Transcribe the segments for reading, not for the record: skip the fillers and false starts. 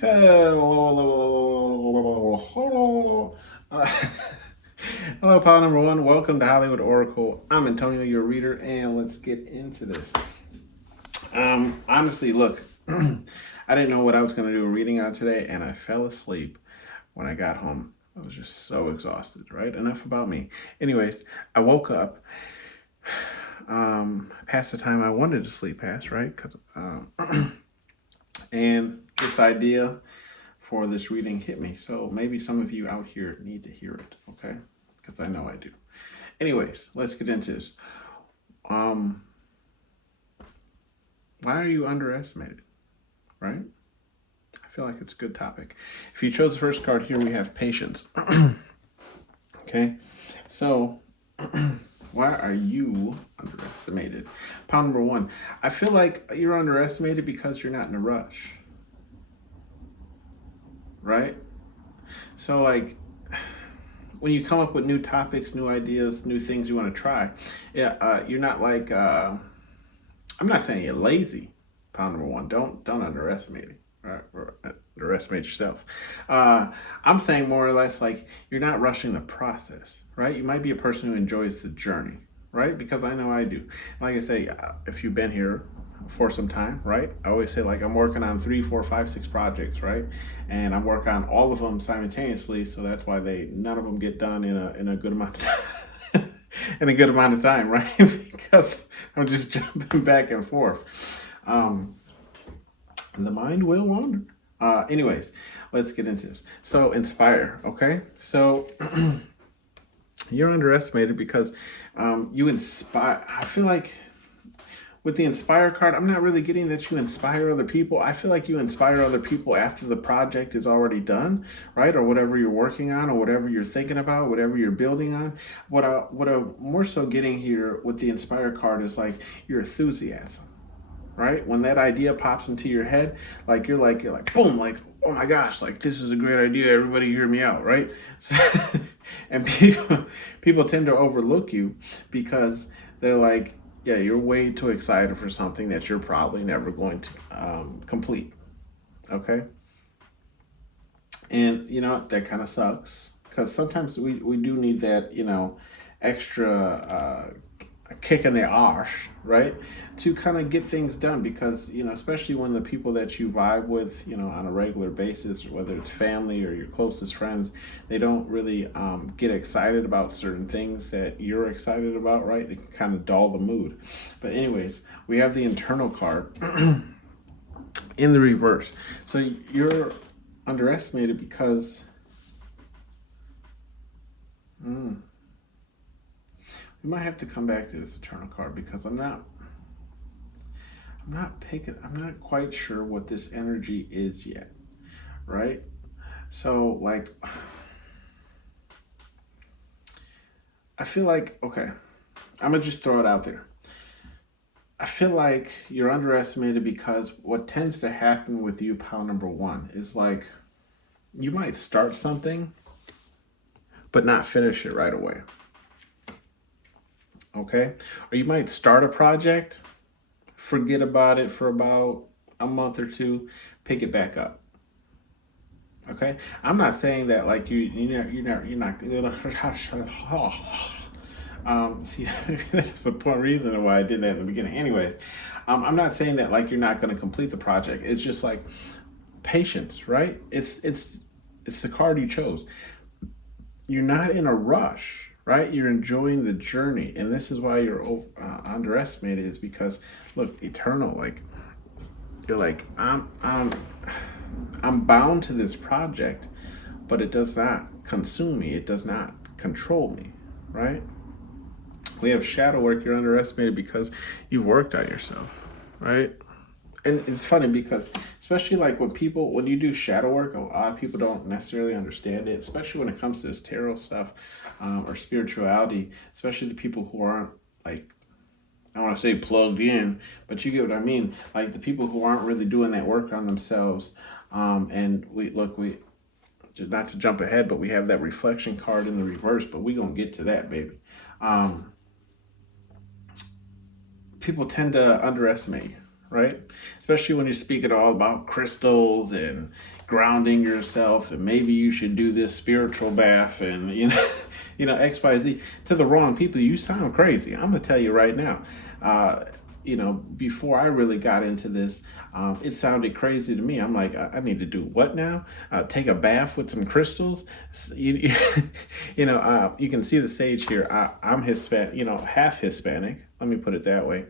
Hello. Hello, pal number one. Welcome to Hollywood Oracle. I'm Antonio, your reader, and let's get into this. Honestly, look, I didn't know what I was going to do a reading on today, and I fell asleep when I got home. I was just so exhausted, right? Enough about me. Anyways, I woke up past the time I wanted to sleep past, right? And this idea for this reading hit me. So maybe some of you out here need to hear it, okay? Because I know I do. Anyways, let's get into this. Why are you underestimated, right? I feel like it's a good topic. If you chose the first card here, we have patience. Okay, so why are you underestimated? Pile number one, I feel like you're underestimated because you're not in a rush, right? So like when you come up with new topics, new ideas, new things you want to try, yeah, you're not like I'm not saying you're lazy. Pound number one, don't underestimate it, right? Or underestimate yourself. I'm saying more or less like you're not rushing the process, right? You might be a person who enjoys the journey, right? Because I know I do. Like I say, if you've been here for some time, right? I always say like I'm working on 3, 4, 5, 6 projects, right? And I'm working on all of them simultaneously, so that's why none of them get done in a good amount of time. In a good amount of time, right? Because I'm just jumping back and forth. The mind will wander. Anyways, let's get into this. So, inspire, okay? So, you're underestimated because you inspire. I feel like with the inspire card, I'm not really getting that you inspire other people. I feel like you inspire other people after the project is already done, right? Or whatever you're working on, or whatever you're thinking about, whatever you're building on. What I'm more so getting here with the inspire card is like your enthusiasm, right? When that idea pops into your head, like you're like boom, like oh my gosh, like this is a great idea. Everybody hear me out, right? So, and people tend to overlook you because they're like, yeah, you're way too excited for something that you're probably never going to complete. Okay, and you know that kind of sucks because sometimes we do need that extra kick in the arse, right? To kind of get things done because, especially when the people that you vibe with, on a regular basis, whether it's family or your closest friends, they don't really get excited about certain things that you're excited about, right? It can kind of dull the mood. But, anyways, we have the internal card in the reverse. So you're underestimated because. We might have to come back to this eternal card because I'm not quite sure what this energy is yet, right? So like I feel like, okay, I'm gonna just throw it out there. I feel like you're underestimated because what tends to happen with you, pile number one, is like you might start something but not finish it right away. Okay? Or you might start a project, forget about it for about a month or two, pick it back up. Okay? I'm not saying that like you're not see that's the point reason why I did that in the beginning. Anyways, I'm not saying that like you're not going to complete the project. It's just like patience, right? It's the card you chose. You're not in a rush, right? You're enjoying the journey, and this is why you're underestimated. Is because look, eternal. Like you're like I'm bound to this project, but it does not consume me. It does not control me, right? We have shadow work. You're underestimated because you've worked on yourself, right? And it's funny because especially like when you do shadow work, a lot of people don't necessarily understand it, especially when it comes to this tarot stuff or spirituality, especially the people who aren't like, I want to say plugged in, but you get what I mean. Like the people who aren't really doing that work on themselves. And we not to jump ahead, but we have that reflection card in the reverse, but we gonna get to that, baby. Um, People tend to underestimate you, right? Especially when you speak at all about crystals and grounding yourself, and maybe you should do this spiritual bath, and X, Y, Z. To the wrong people, you sound crazy. I'm gonna tell you right now. Uh, Before I really got into this, it sounded crazy to me. I'm like, I need to do what now? Take a bath with some crystals? You can see the sage here. I'm Hispanic, half Hispanic. Let me put it that way.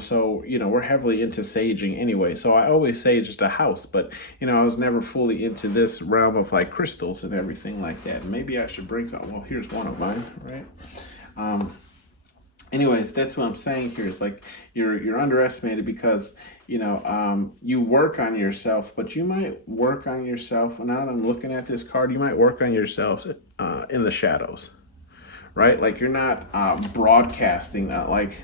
So, we're heavily into saging anyway. So I always sage just a house, but, I was never fully into this realm of like crystals and everything like that. Maybe I should bring some. Well, here's one of mine, right? Anyways, that's what I'm saying here. It's like you're underestimated because you work on yourself, but you might work on yourself. And now that I'm looking at this card, you might work on yourself in the shadows, right? Like you're not broadcasting that. Like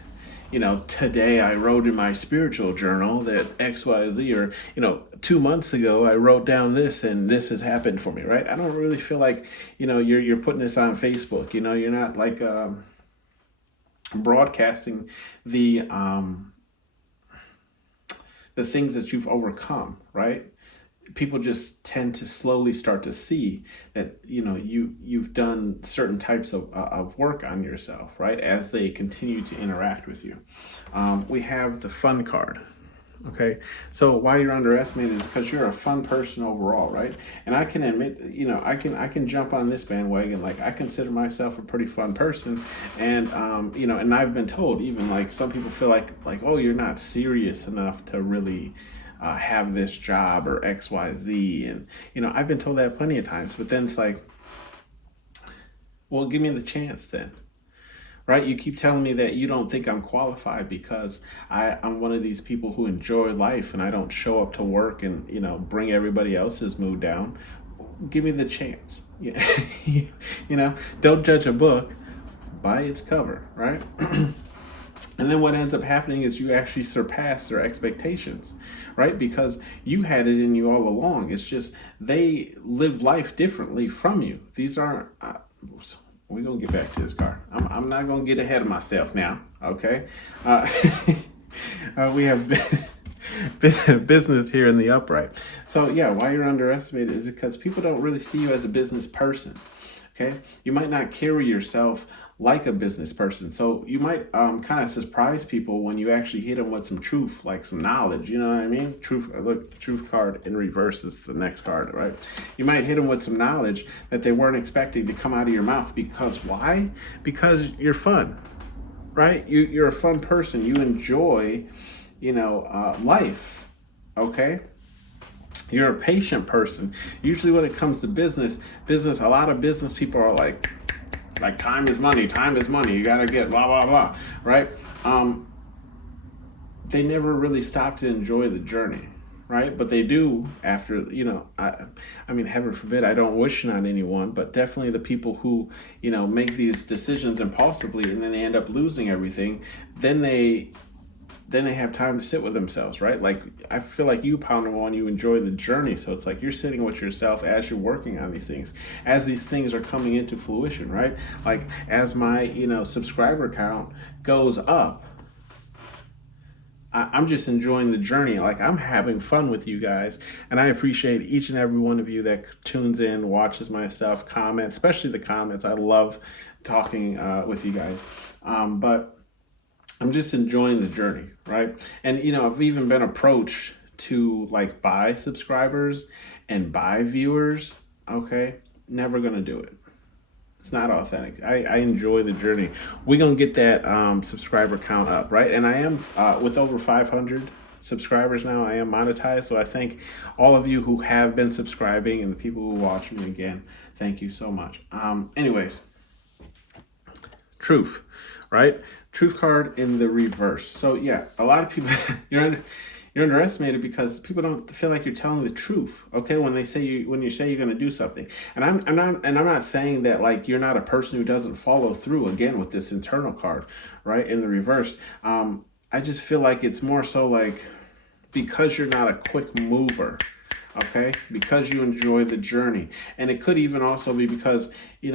today I wrote in my spiritual journal that X, Y, Z, or 2 months ago I wrote down this and this has happened for me, right? I don't really feel like you're putting this on Facebook. You're not like. Broadcasting the things that you've overcome, right? People just tend to slowly start to see that you've done certain types of work on yourself, right, as they continue to interact with you. We have the fun card. Okay, so why you're underestimated is because you're a fun person overall, right? And I can admit, I can jump on this bandwagon. Like I consider myself a pretty fun person, and and I've been told even like some people feel like oh, you're not serious enough to really have this job or X, Y, Z, and I've been told that plenty of times. But then it's like, well, give me the chance then. Right? You keep telling me that you don't think I'm qualified because I'm one of these people who enjoy life and I don't show up to work and, bring everybody else's mood down. Give me the chance. Don't judge a book by its cover, right? And then what ends up happening is you actually surpass their expectations, right? Because you had it in you all along. It's just they live life differently from you. These aren't... we're going to get back to this card. I'm not going to get ahead of myself now, okay? We have business here in the upright. So, yeah, why you're underestimated is because people don't really see you as a business person, okay? You might not carry yourself like a business person. So you might kind of surprise people when you actually hit them with some truth, like some knowledge, you know what I mean? Truth, look, the truth card in reverse is the next card, right? You might hit them with some knowledge that they weren't expecting to come out of your mouth. Because why? Because you're fun, right? You're a fun person. You enjoy, life, okay? You're a patient person. Usually when it comes to business, a lot of business people are like time is money, you gotta get blah blah blah, right? They never really stop to enjoy the journey, right? But they do after, I mean, heaven forbid, I don't wish on anyone, but definitely the people who make these decisions impulsively and then they end up losing everything, then they have time to sit with themselves, right? Like I feel like you, Pounder One, you enjoy the journey. So it's like you're sitting with yourself as you're working on these things, as these things are coming into fruition, right? Like as my subscriber count goes up, I'm just enjoying the journey. Like I'm having fun with you guys, and I appreciate each and every one of you that tunes in, watches my stuff, comments, especially the comments. I love talking with you guys, but I'm just enjoying the journey, right? And I've even been approached to like buy subscribers and buy viewers. Okay, never gonna do it. It's not authentic. I enjoy the journey. We're gonna get that subscriber count up, right? And I am with over 500 subscribers now. I am monetized, so I thank all of you who have been subscribing and the people who watch me again. Thank you so much. Anyways, truth, right? Truth card in the reverse. So yeah, a lot of people You're underestimated because people don't feel like you're telling the truth. Okay, when you say you're going to do something, and I'm not saying that like you're not a person who doesn't follow through. Again, with this internal card, right in the reverse, I just feel like it's more so like because you're not a quick mover, okay, because you enjoy the journey. And it could even also be because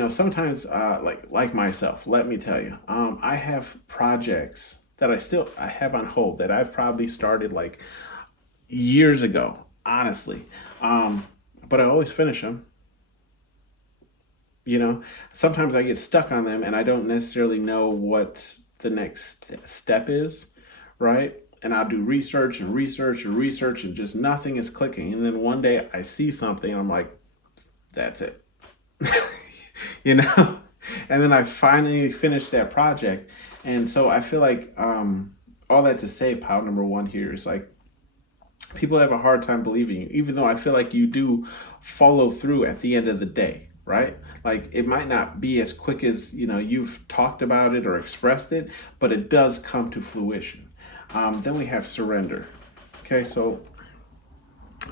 sometimes like myself, let me tell you, I have projects that I have on hold that I've probably started like years ago, honestly, but I always finish them. Sometimes I get stuck on them and I don't necessarily know what the next step is, right? And I'll do research and research and research and just nothing is clicking. And then one day I see something and I'm like, that's it. you know? And then I finally finished that project. And so I feel like all that to say, pile number one here is like, people have a hard time believing you, even though I feel like you do follow through at the end of the day, right? Like it might not be as quick as you've talked about it or expressed it, but it does come to fruition. Then we have surrender. Okay, so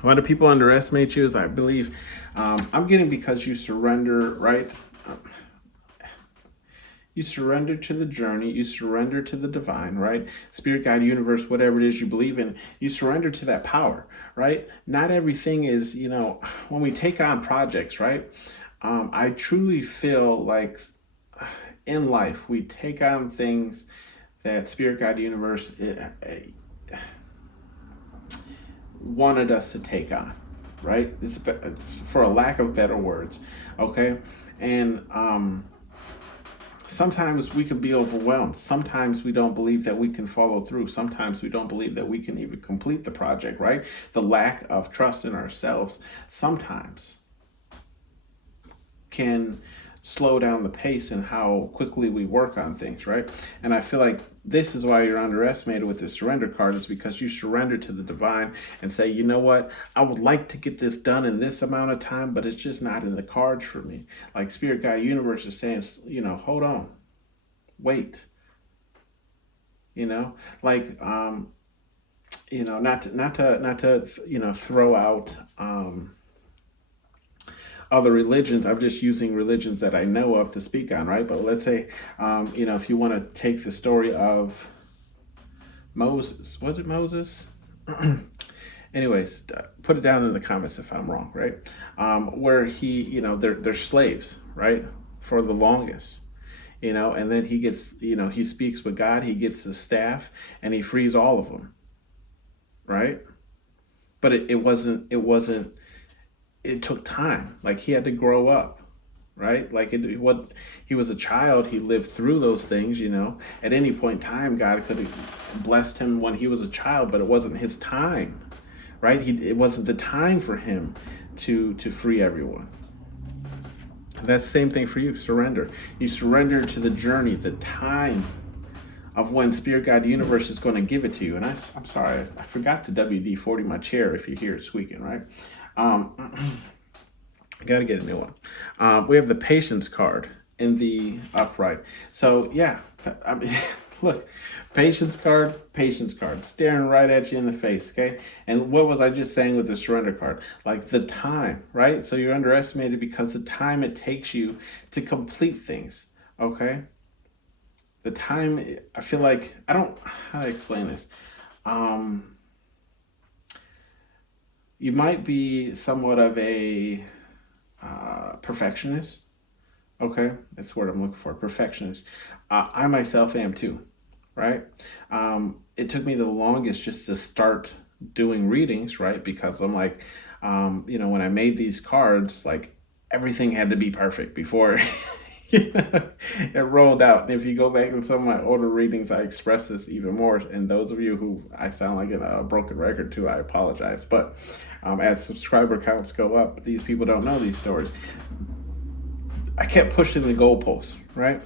why do people underestimate you? Is I believe I'm getting because you surrender, right? You surrender to the journey, you surrender to the divine, right? Spirit, God, universe, whatever it is you believe in, you surrender to that power, right? Not everything is, when we take on projects, right? I truly feel like in life, we take on things that Spirit, God, universe wanted us to take on, right? It's for a lack of better words, okay? And, sometimes we can be overwhelmed. Sometimes we don't believe that we can follow through. Sometimes we don't believe that we can even complete the project, right? The lack of trust in ourselves sometimes can slow down the pace and how quickly we work on things, right? And I feel like this is why you're underestimated with the surrender card, is because you surrender to the divine and say, you know what, I would like to get this done in this amount of time, but it's just not in the cards for me. Like Spirit, God, universe is saying, hold on, wait, like, not to throw out, other religions. I'm just using religions that I know of to speak on, right? But let's say, if you want to take the story of Moses, was it Moses? Anyways, put it down in the comments if I'm wrong, right? Where he, they're slaves, right? For the longest, and then he gets, he speaks with God, he gets the staff and he frees all of them, right? But it took time. Like he had to grow up, right? Like he was a child. He lived through those things, At any point in time, God could have blessed him when he was a child, but it wasn't his time, right? It wasn't the time for him to free everyone. That's the same thing for you. Surrender. You surrender to the journey, the time of when Spirit, God, the universe is going to give it to you. And I'm sorry, I forgot to WD-40 my chair if you hear it squeaking, right? Got to get a new one. We have the patience card in the upright. So yeah, I mean, look, patience card, staring right at you in the face. Okay. And what was I just saying with the surrender card? Like the time, right? So you're underestimated because the time it takes you to complete things. Okay. The time, I feel like, I don't, how to explain this. You might be somewhat of a perfectionist. Okay, that's the word I'm looking for, perfectionist. I myself am too, right? It took me the longest just to start doing readings, right? Because I'm like, when I made these cards, like everything had to be perfect before it rolled out. And if you go back in some of my older readings, I express this even more. And those of you who I sound like a broken record to, I apologize. But as subscriber counts go up, these people don't know these stories. I kept pushing the goalposts, right?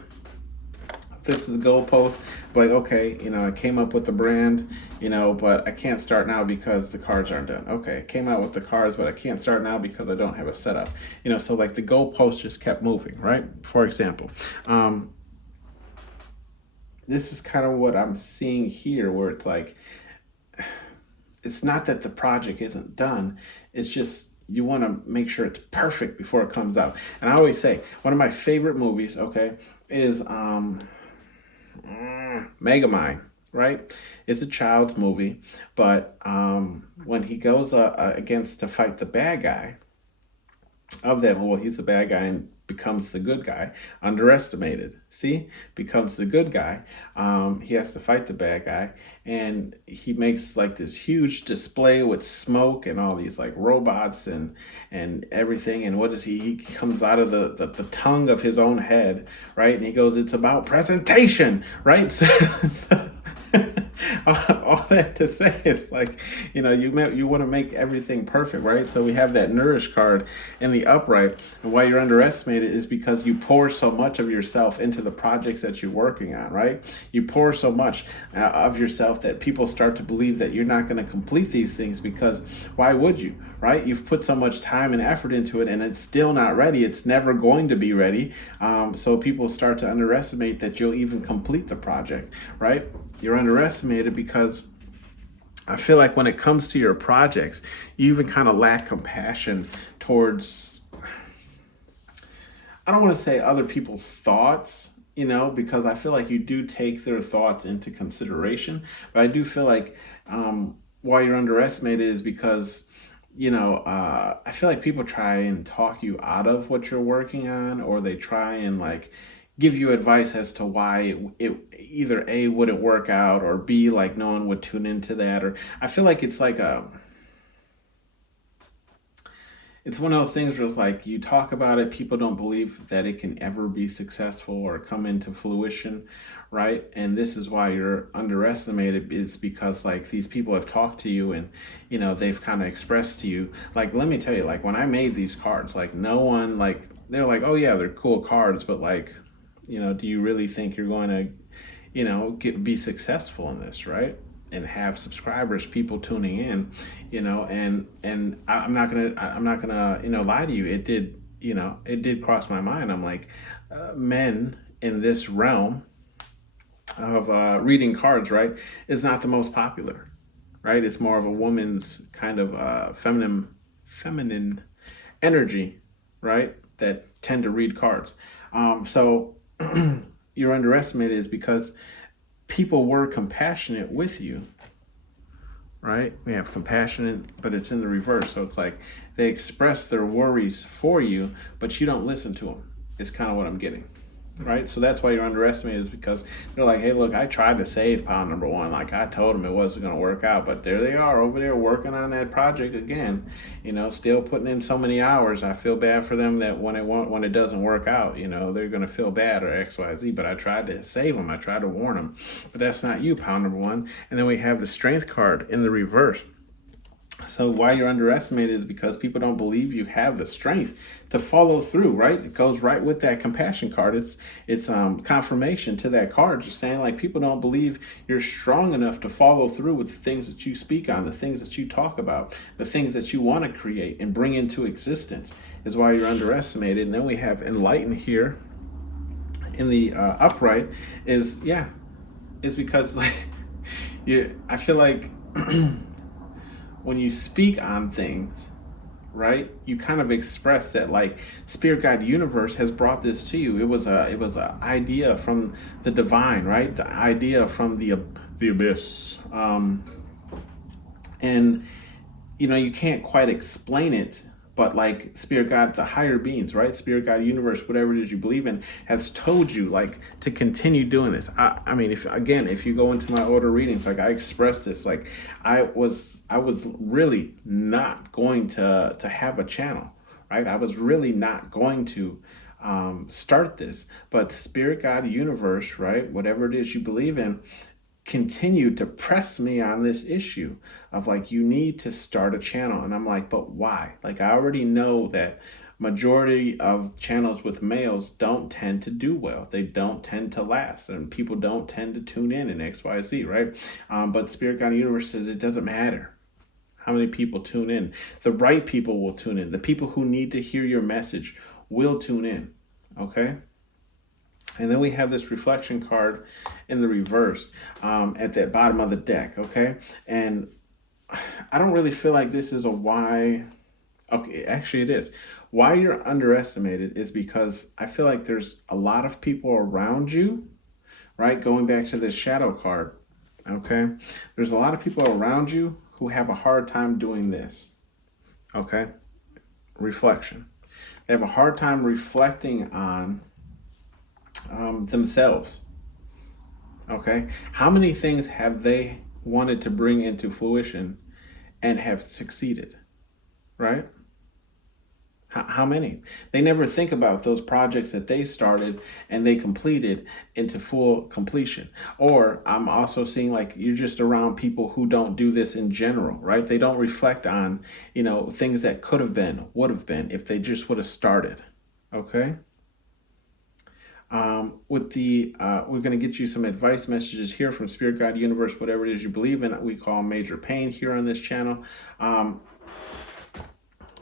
This is the goalpost. Like, okay, I came up with the brand, but I can't start now because the cards aren't done. Okay, I came out with the cards, but I can't start now because I don't have a setup. So like the goalpost just kept moving, right? For example, this is kind of what I'm seeing here, where it's like, it's not that the project isn't done. It's just you want to make sure it's perfect before it comes out. And I always say one of my favorite movies, okay, is Megamind, right? It's a child's movie, but when he goes against to fight the bad guy of that, well, he's the bad guy and becomes the good guy. Underestimated. See, becomes the good guy. He has to fight the bad guy, and he makes like this huge display with smoke and all these like robots and everything. And what does he comes out of the tongue of his own head, right? And he goes, "It's about presentation," right? So all that to say is like, you want to make everything perfect, right? So we have that nourish card in the upright, and why you're underestimated is because you pour so much of yourself into the projects that you're working on, right? You pour so much of yourself that people start to believe that you're not going to complete these things, because why would you, right? You've put so much time and effort into it, and it's still not ready. It's never going to be ready. So people start to underestimate that you'll even complete the project, right? You're underestimated because I feel like when it comes to your projects, you even kind of lack compassion towards, I don't want to say other people's thoughts, because I feel like you do take their thoughts into consideration. But I do feel like why you're underestimated is because, I feel like people try and talk you out of what you're working on, or they try and like give you advice as to why it either A, wouldn't work out, or B, like no one would tune into that. Or I feel like it's like it's one of those things where it's like you talk about it, people don't believe that it can ever be successful or come into fruition, right? And this is why you're underestimated, is because like these people have talked to you, and they've kind of expressed to you, like, let me tell you, like when I made these cards, like no one, like they're like, oh yeah, they're cool cards, but like, do you really think you're going to be successful in this, right? And have subscribers, people tuning in, and I'm not gonna lie to you. It did cross my mind. I'm like, men in this realm of reading cards, right, is not the most popular, right? It's more of a woman's kind of feminine energy, right, that tend to read cards. So you're underestimated is because people were compassionate with you, right? We have compassionate, but it's in the reverse. So it's like they express their worries for you, but you don't listen to them. It's kind of what I'm getting, right? So that's why you're underestimated, is because they're like, hey, look, I tried to save pound number one. Like I told them it wasn't going to work out, but there they are over there working on that project again, still putting in so many hours. I feel bad for them that when it doesn't work out, they're going to feel bad, or X, Y, Z, but I tried to save them. I tried to warn them, but that's not you, pound number one. And then we have the strength card in the reverse. So why you're underestimated is because people don't believe you have the strength to follow through, right? It goes right with that compassion card. It's confirmation to that card, just saying like people don't believe you're strong enough to follow through with the things that you speak on, the things that you talk about, the things that you want to create and bring into existence, is why you're underestimated. And then we have enlightened here in the upright is because like I feel like when you speak on things, right, you kind of express that like spirit guide universe has brought this to you. It was a idea from the divine, right? The idea from the abyss, and you can't quite explain it, but like spirit guide, the higher beings, right, spirit guide universe, whatever it is you believe in, has told you like to continue doing this. I mean, if you go into my older readings, like I expressed this, like I was really not going to have a channel, right? I was really not going to start this, but spirit guide universe, right, whatever it is you believe in, continued to press me on this issue of like, you need to start a channel. And I'm like, but why? Like I already know that majority of channels with males don't tend to do well. They don't tend to last, and people don't tend to tune in XYZ, right? But Spirit Guide Universe says it doesn't matter how many people tune in. The right people will tune in. The people who need to hear your message will tune in, okay? And then we have this reflection card in the reverse at the bottom of the deck, okay? And I don't really feel like this is a why. Okay, actually, it is. Why you're underestimated is because I feel like there's a lot of people around you, right? Going back to this shadow card, okay? There's a lot of people around you who have a hard time doing this, okay? Reflection. They have a hard time reflecting on themselves, okay? How many things have they wanted to bring into fruition and have succeeded, right? How many? They never think about those projects that they started and they completed into full completion. Or I'm also seeing like you're just around people who don't do this in general, right? They don't reflect on, things that could have been, would have been if they just would have started. Okay. We're going to get you some advice messages here from Spirit, God, Universe, whatever it is you believe in. We call major pain here on this channel.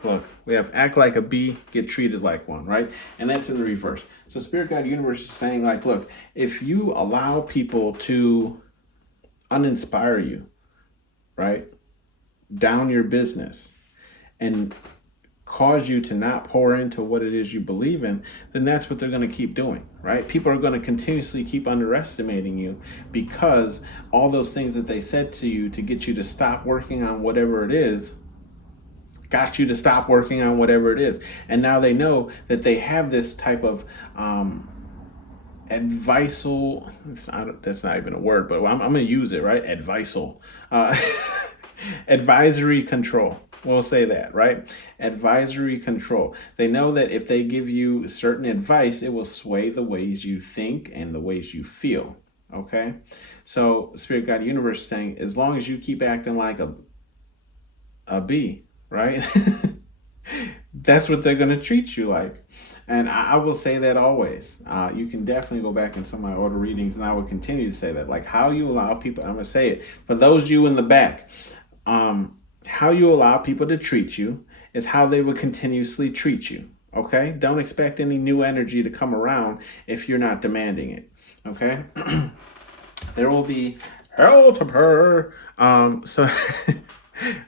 Look, we have act like a bee, get treated like one, right? And that's in the reverse. So Spirit, God, Universe is saying like, look, if you allow people to uninspire you, right? Down your business and cause you to not pour into what it is you believe in, then that's what they're going to keep doing, right? People are going to continuously keep underestimating you because all those things that they said to you to get you to stop working on whatever it is got you to stop working on whatever it is. And now they know that they have this type of advisal, that's not even a word, but I'm going to use it, right? Advisal. Advisory control. We'll say that, right? Advisory control. They know that if they give you certain advice, it will sway the ways you think and the ways you feel. Okay? So Spirit, God, Universe is saying, as long as you keep acting like a bee, right? That's what they're going to treat you like. And I will say that always. You can definitely go back in some of my older readings, and I will continue to say that. Like how you allow people, I'm going to say it, for those of you in the back, how you allow people to treat you is how they will continuously treat you. Okay? Don't expect any new energy to come around if you're not demanding it. Okay? There will be hell to purr.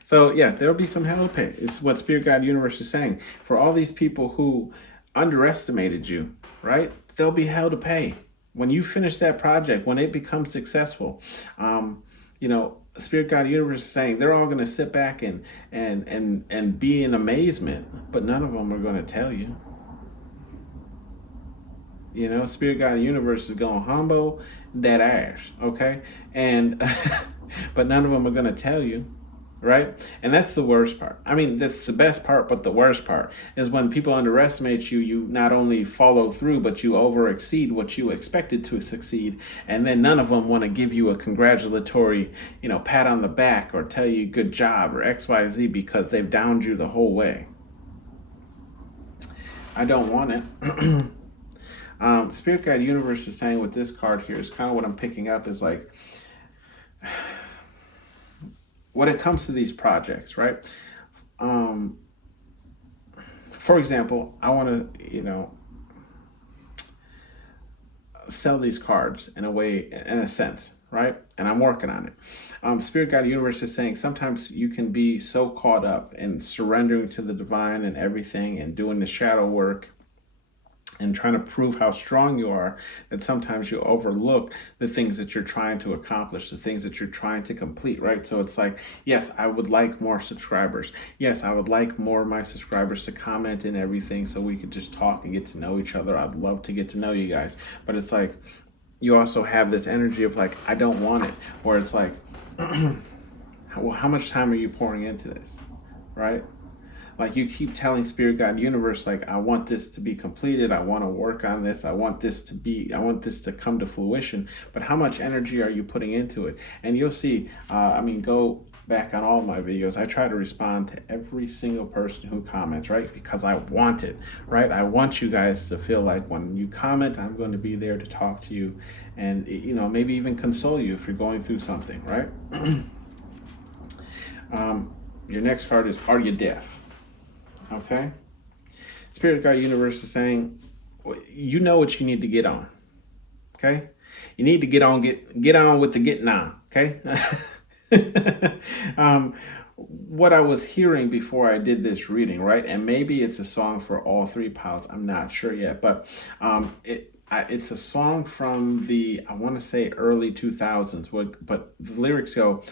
So yeah, there'll be some hell to pay. It's what Spirit, God, Universe is saying. For all these people who underestimated you, right? There'll be hell to pay. When you finish that project, when it becomes successful, Spirit, God, Universe is saying they're all going to sit back and be in amazement, but none of them are going to tell you. Spirit, God, Universe is going to humble that ass, okay? And but none of them are going to tell you. Right? And that's the worst part. I mean, that's the best part, but the worst part is when people underestimate you, you not only follow through, but you over exceed what you expected to succeed. And then none of them want to give you a congratulatory, pat on the back or tell you good job or XYZ because they've downed you the whole way. I don't want it. Spirit, God, Universe is saying with this card here is kind of what I'm picking up is like, when it comes to these projects, right? For example, I want to, sell these cards in a sense, right? And I'm working on it. Spirit, God, Universe is saying sometimes you can be so caught up in surrendering to the divine and everything and doing the shadow work and trying to prove how strong you are, that sometimes you overlook the things that you're trying to accomplish, the things that you're trying to complete, right? So it's like, yes, I would like more subscribers. Yes, I would like more of my subscribers to comment and everything so we could just talk and get to know each other. I'd love to get to know you guys. But it's like, you also have this energy of like, I don't want it. Or it's like, well, how much time are you pouring into this, right? Like you keep telling Spirit, God, Universe, like, I want this to be completed. I want to work on this. I want this to come to fruition. But how much energy are you putting into it? And you'll see, go back on all my videos. I try to respond to every single person who comments, right? Because I want it, right? I want you guys to feel like when you comment, I'm going to be there to talk to you and, maybe even console you if you're going through something, right? Your next card is, are you deaf? Okay. Spirit, God, Universe is saying, you know what you need to get on. Okay. You need to get on with the getting on. Okay. um, what I was hearing before I did this reading, right? And maybe it's a song for all three piles. I'm not sure yet, but it's a song from the, I want to say early 2000s. But the lyrics go,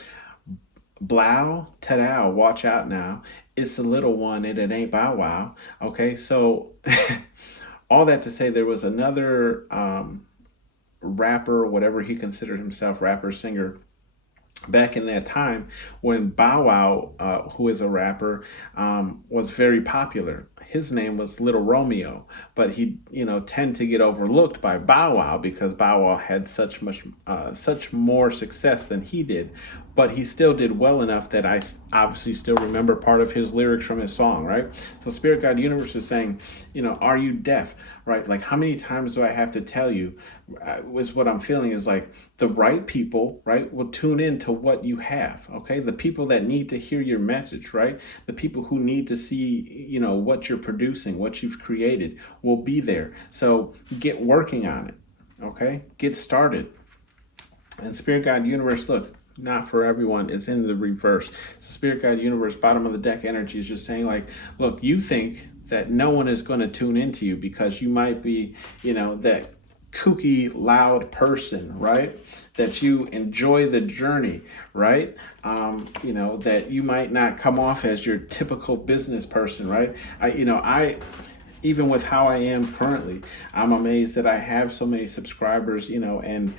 blow, ta-dow, watch out now. It's a little one and it ain't bow wow. Okay, so all that to say, there was another rapper, whatever he considered himself, rapper, singer, back in that time when Bow Wow, who is a rapper, was very popular. His name was Little Romeo, but he, tend to get overlooked by Bow Wow because Bow Wow had such more success than he did. But he still did well enough that I obviously still remember part of his lyrics from his song, right? So Spirit God Universe is saying, are you deaf, right? Like, how many times do I have to tell you? Was what I'm feeling is like the right people, right, will tune in to what you have. Okay, the people that need to hear your message, right, the people who need to see, what you're producing, what you've created, will be there. So get working on it. Okay, get started. And Spirit God Universe, look, not for everyone, it's in the reverse. So Spirit God Universe, bottom of the deck energy is just saying, like, look, you think that no one is going to tune into you because you might be, that kooky, loud person, right? That you enjoy the journey, right? That you might not come off as your typical business person, right? I even with how I am currently, I'm amazed that I have so many subscribers, and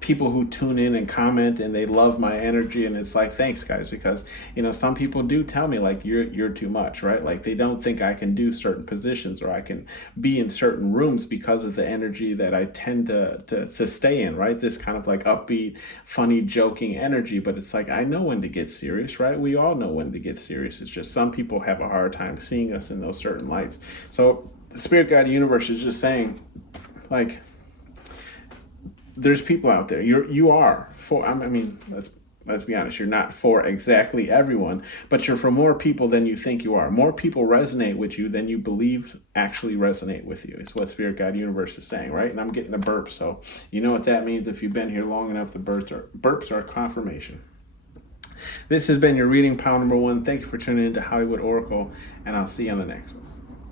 people who tune in and comment and they love my energy, and it's like, thanks guys, because some people do tell me like you're too much, right? Like they don't think I can do certain positions or I can be in certain rooms because of the energy that I tend to stay in, right? This kind of like upbeat, funny, joking energy. But it's like, I know when to get serious, right? We all know when to get serious. It's just some people have a hard time seeing us in those certain lights. So the Spirit God Universe is just saying, like, there's people out there. You are for. I mean, let's be honest. You're not for exactly everyone, but you're for more people than you think you are. More people resonate with you than you believe actually resonate with you. It's what Spirit God Universe is saying, right? And I'm getting a burp, so you know what that means. If you've been here long enough, the burps are confirmation. This has been your reading, pile number 1. Thank you for tuning in to Hollywood Oracle, and I'll see you on the next one.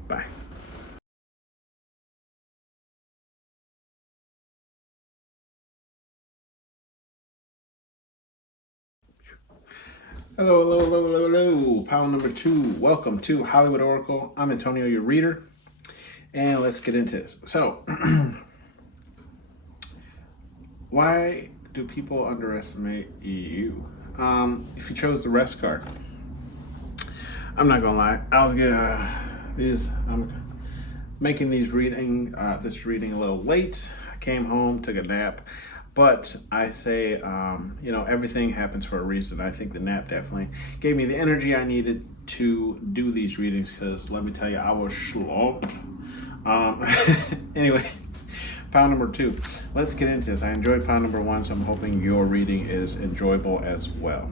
Bye. Hello, hello, hello, hello, hello. Pile number 2. Welcome to Hollywood Oracle. I'm Antonio, your reader. And let's get into this. So, why do people underestimate you? If you chose the rest card, I'm not gonna lie. I'm making this reading a little late. I came home, took a nap. But I say, everything happens for a reason. I think the nap definitely gave me the energy I needed to do these readings because, let me tell you, I was slumped. Anyway, pile number 2. Let's get into this. I enjoyed pile number 1, so I'm hoping your reading is enjoyable as well.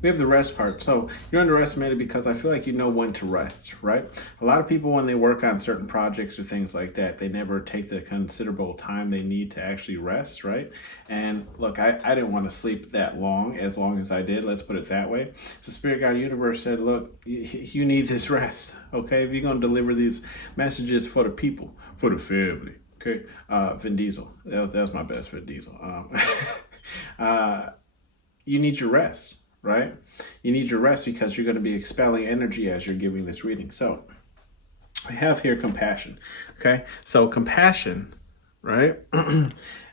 We have the rest part. So you're underestimated because I feel like you know when to rest, right? A lot of people, when they work on certain projects or things like that, they never take the considerable time they need to actually rest, right? And look, I didn't want to sleep that long as I did. Let's put it that way. So Spirit God Universe said, look, you need this rest, okay? If you're going to deliver these messages for the people, for the family, okay? Vin Diesel. That was my best Vin Diesel. You need your rest. Right? You need your rest because you're going to be expelling energy as you're giving this reading. So I have here compassion. Okay. So compassion, right?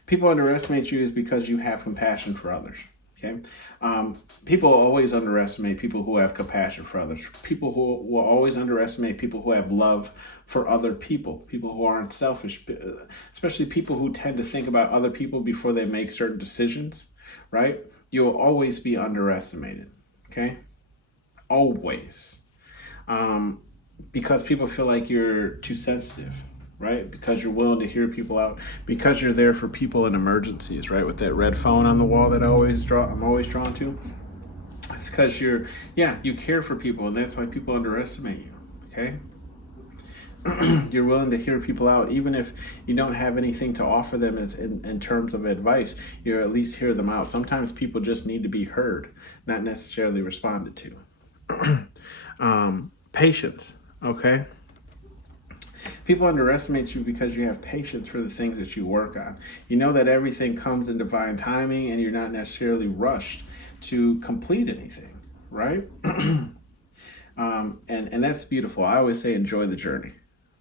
People underestimate you is because you have compassion for others. Okay. People always underestimate people who have compassion for others. People who will always underestimate people who have love for other people who aren't selfish, especially people who tend to think about other people before they make certain decisions, right? You'll always be underestimated, okay? Always. Because people feel like you're too sensitive, right? Because you're willing to hear people out, because you're there for people in emergencies, right? With that red phone on the wall that I'm always drawn to. It's because you care for people, and that's why people underestimate you, okay? You're willing to hear people out, even if you don't have anything to offer them as in terms of advice. You at least hear them out. Sometimes people just need to be heard, not necessarily responded to. Patience, okay? People underestimate you because you have patience for the things that you work on. You know that everything comes in divine timing and you're not necessarily rushed to complete anything, right? And that's beautiful. I always say enjoy the journey,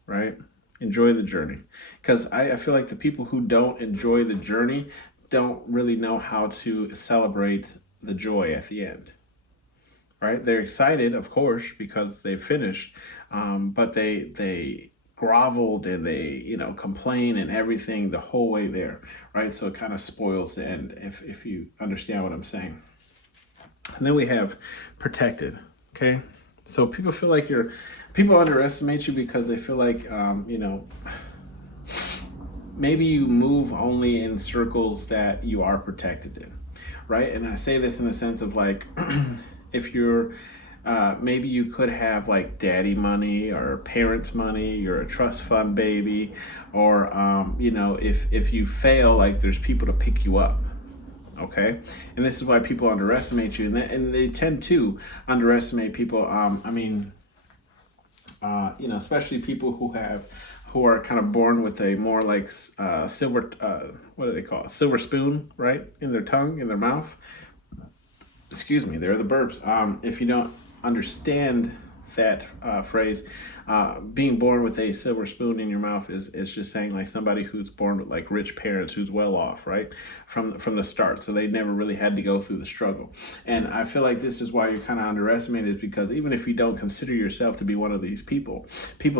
right? Enjoy the journey. Because I feel like the people who don't enjoy the journey don't really know how to celebrate the joy at the end, right? They're excited, of course, because they finished, but they groveled and they complain and everything the whole way there, right? So it kind of spoils the end, if you understand what I'm saying. And then we have protected, okay? So people underestimate you because they feel like maybe you move only in circles that you are protected in, right? And I say this in the sense of like, if you're maybe you could have like daddy money or parents money, you're a trust fund baby, or if you fail, like there's people to pick you up, okay? And this is why people underestimate you, and they tend to underestimate people. Especially people who are kind of born with a more like silver, what do they call it? Silver spoon, right? In their tongue, in their mouth. Excuse me, they're the burps. If you don't understand that phrase, being born with a silver spoon in your mouth is just saying like somebody who's born with like rich parents, who's well off, right, from the start, so they never really had to go through the struggle. And I feel like this is why you're kind of underestimated, is because even if you don't consider yourself to be one of these people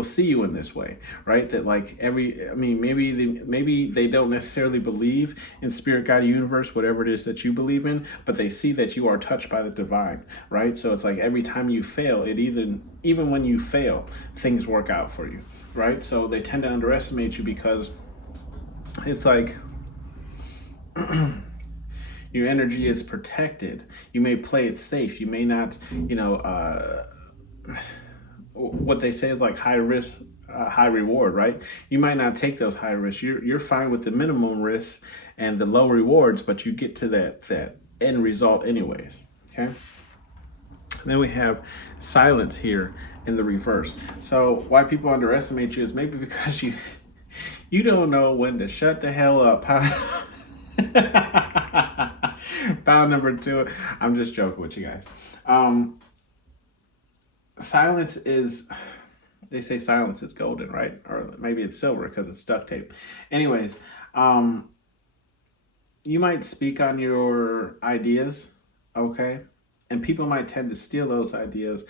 see you in this way, right? That like maybe they don't necessarily believe in spirit, God, universe, whatever it is that you believe in, but they see that you are touched by the divine, right? So it's like every time you fail, even when you fail, things work out for you, right? So they tend to underestimate you because it's like your energy is protected. You may play it safe. You may not, what they say is like high risk, high reward, right? You might not take those high risks. You're fine with the minimum risks and the low rewards, but you get to that end result anyways, okay? Then we have silence here in the reverse. So why people underestimate you is maybe because you don't know when to shut the hell up. Pound number 2. I'm just joking with you guys. Silence is, they say silence is golden, right? Or maybe it's silver because it's duct tape. Anyways, you might speak on your ideas, okay? And people might tend to steal those ideas,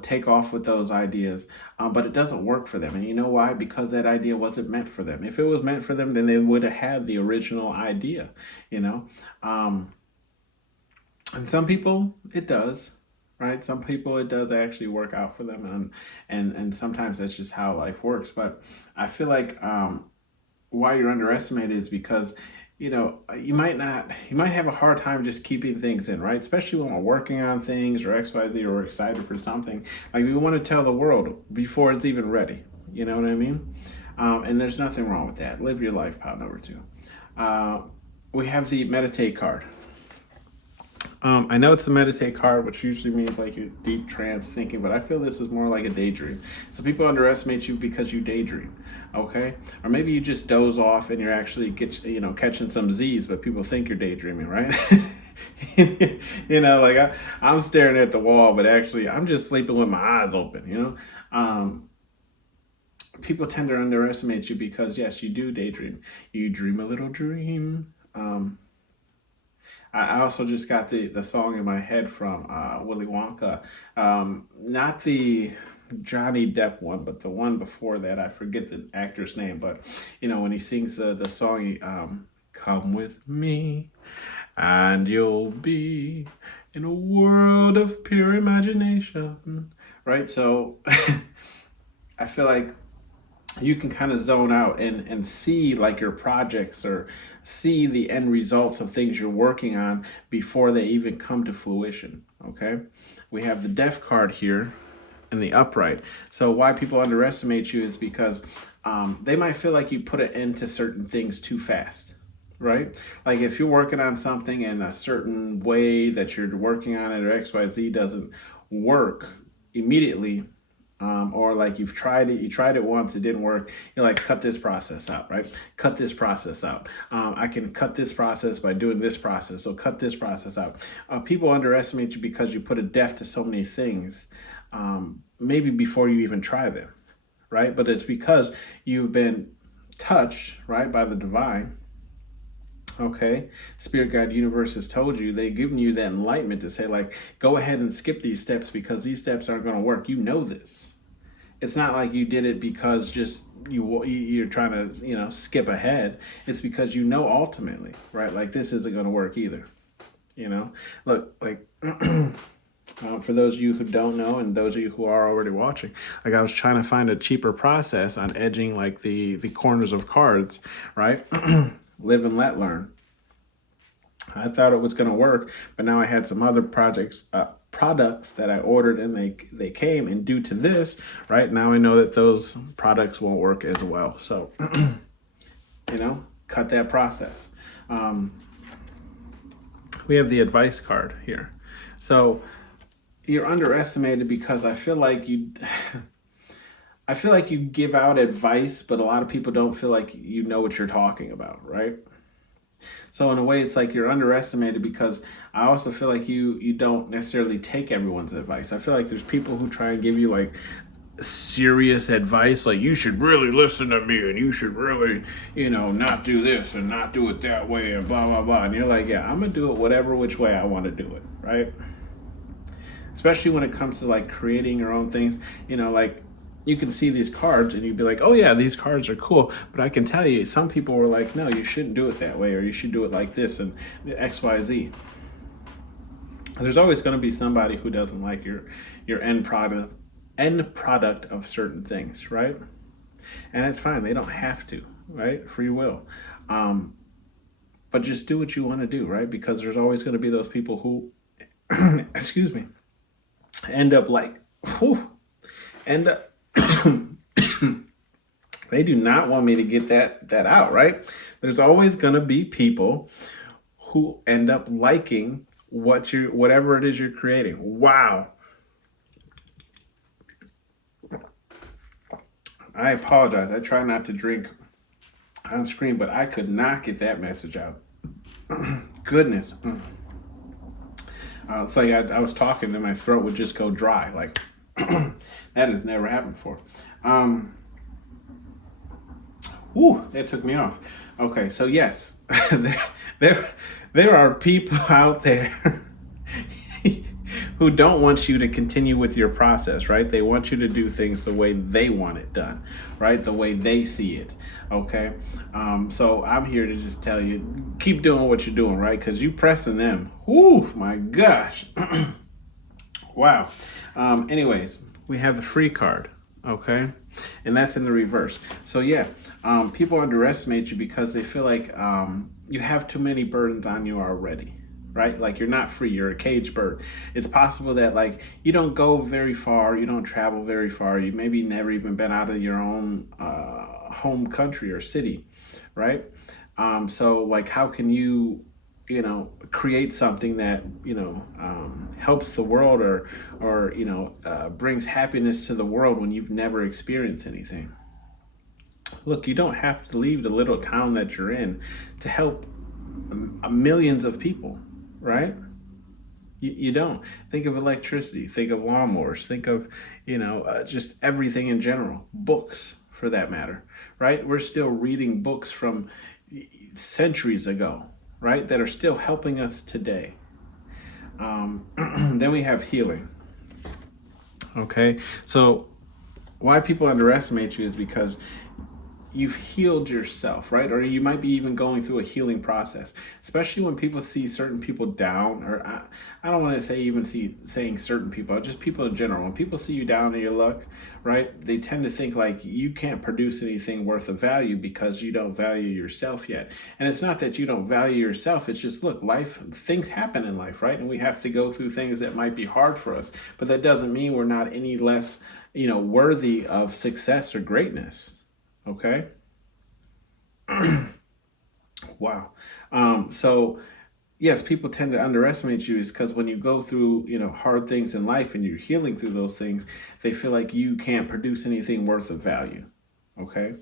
take off with those ideas, but it doesn't work for them. And you know why? Because that idea wasn't meant for them. If it was meant for them, then they would have had the original idea, And some people, it does, right? Some people, it does actually work out for them. And sometimes that's just how life works. But I feel like why you're underestimated is because you might have a hard time just keeping things in, right? Especially when we're working on things or XYZ, or we're excited for something. Like we want to tell the world before it's even ready. You know what I mean? And there's nothing wrong with that. Live your life, pal number 2. We have the meditate card. I know it's a meditate card, which usually means like you're deep trance thinking, but I feel this is more like a daydream. So people underestimate you because you daydream, okay? Or maybe you just doze off and you're actually catching some Z's, but people think you're daydreaming, right? Like I'm staring at the wall, but actually I'm just sleeping with my eyes open, People tend to underestimate you because yes, you do daydream. You dream a little dream. I also just got the song in my head from Willy Wonka. Not the Johnny Depp one, but the one before that. I forget the actor's name, but when he sings the song, come with me and you'll be in a world of pure imagination, right? So I feel like you can kind of zone out and see like your projects, or see the end results of things you're working on before they even come to fruition, okay? We have the death card here, and the upright. So why people underestimate you is because they might feel like you put an end to certain things too fast, right? Like if you're working on something and a certain way that you're working on it or XYZ doesn't work immediately, or like you tried it once, it didn't work. You're like, cut this process out, right? Cut this process out. I can cut this process by doing this process. So cut this process out. People underestimate you because you put a depth to so many things, maybe before you even try them, right? But it's because you've been touched, right, by the divine. Okay, Spirit Guide Universe has told you, they've given you that enlightenment to say, like, go ahead and skip these steps because these steps aren't going to work. You know this. It's not like you did it because just you're trying to skip ahead. It's because you know ultimately, right? Like this isn't going to work either. Look, like for those of you who don't know and those of you who are already watching, like I was trying to find a cheaper process on edging like the corners of cards, right? Live and let learn. I thought it was going to work, but now I had some other products that I ordered and they came, and due to this, right now I know that those products won't work as well. So, cut that process. We have the advice card here. So you're underestimated because I feel like you give out advice, but a lot of people don't feel like you know what you're talking about, right? So in a way, it's like you're underestimated because I also feel like you don't necessarily take everyone's advice. I feel like there's people who try and give you like serious advice, like you should really listen to me and you should really, not do this and not do it that way and blah, blah, blah. And you're like, yeah, I'm going to do it whatever which way I want to do it, right? Especially when it comes to like creating your own things, like you can see these cards and you'd be like, oh yeah, these cards are cool. But I can tell you, some people were like, no, you shouldn't do it that way, or you should do it like this and X, Y, Z. There's always going to be somebody who doesn't like your end product of certain things, right? And it's fine. They don't have to, right? Free will. But just do what you want to do, right? Because there's always going to be those people who, excuse me, end up they do not want me to get that out, right? There's always going to be people who end up liking whatever it is you're creating. Wow. I apologize. I try not to drink on screen, but I could not get that message out. Goodness. It's like I was talking, then my throat would just go dry. Like, that has never happened before. That took me off. Okay, so yes, there are people out there who don't want you to continue with your process, right? They want you to do things the way they want it done, right? The way they see it, okay? So I'm here to just tell you, keep doing what you're doing, right? Because you pressing them. Whoo, my gosh. Wow. Anyways, we have the free card, okay? And that's in the reverse. So yeah, people underestimate you because they feel like you have too many burdens on you already, right? Like you're not free, you're a cage bird. It's possible that like you don't go very far, you don't travel very far, you maybe never even been out of your own home country or city, right? So like how can you create something that helps the world or brings happiness to the world when you've never experienced anything? Look, you don't have to leave the little town that you're in to help millions of people, right? You don't. Think of electricity, think of lawnmowers, think of just everything in general, books for that matter, right? We're still reading books from centuries ago, right, that are still helping us today. Then we have healing. Okay, so why people underestimate you is because you've healed yourself, right? Or you might be even going through a healing process, especially when people see certain people down, or I don't want to say even saying certain people, just people in general. When people see you down in your luck, right? They tend to think like you can't produce anything worth of value because you don't value yourself yet. And it's not that you don't value yourself. It's just, look, things happen in life, right? And we have to go through things that might be hard for us, but that doesn't mean we're not any less, worthy of success or greatness. Okay. Wow. So yes, people tend to underestimate you is because when you go through, hard things in life and you're healing through those things, they feel like you can't produce anything worth of value. Okay.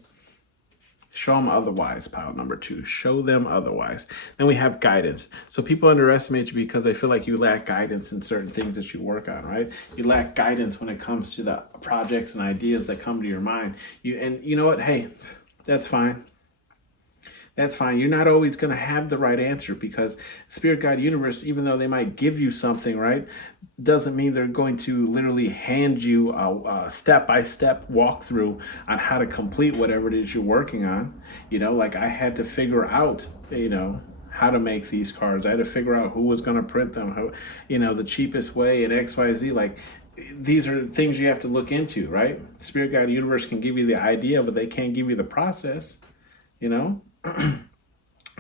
Show them otherwise, pile number 2. Show them otherwise. Then we have guidance. So people underestimate you because they feel like you lack guidance in certain things that you work on, right? You lack guidance when it comes to the projects and ideas that come to your mind. You know what? Hey, that's fine. That's fine. You're not always going to have the right answer, because Spirit, God, Universe, even though they might give you something, right, doesn't mean they're going to literally hand you a step-by-step walkthrough on how to complete whatever it is you're working on. Like I had to figure out, how to make these cards. I had to figure out who was going to print them, how, the cheapest way, and XYZ. Like, these are things you have to look into, right? Spirit, God, Universe can give you the idea, but they can't give you the process,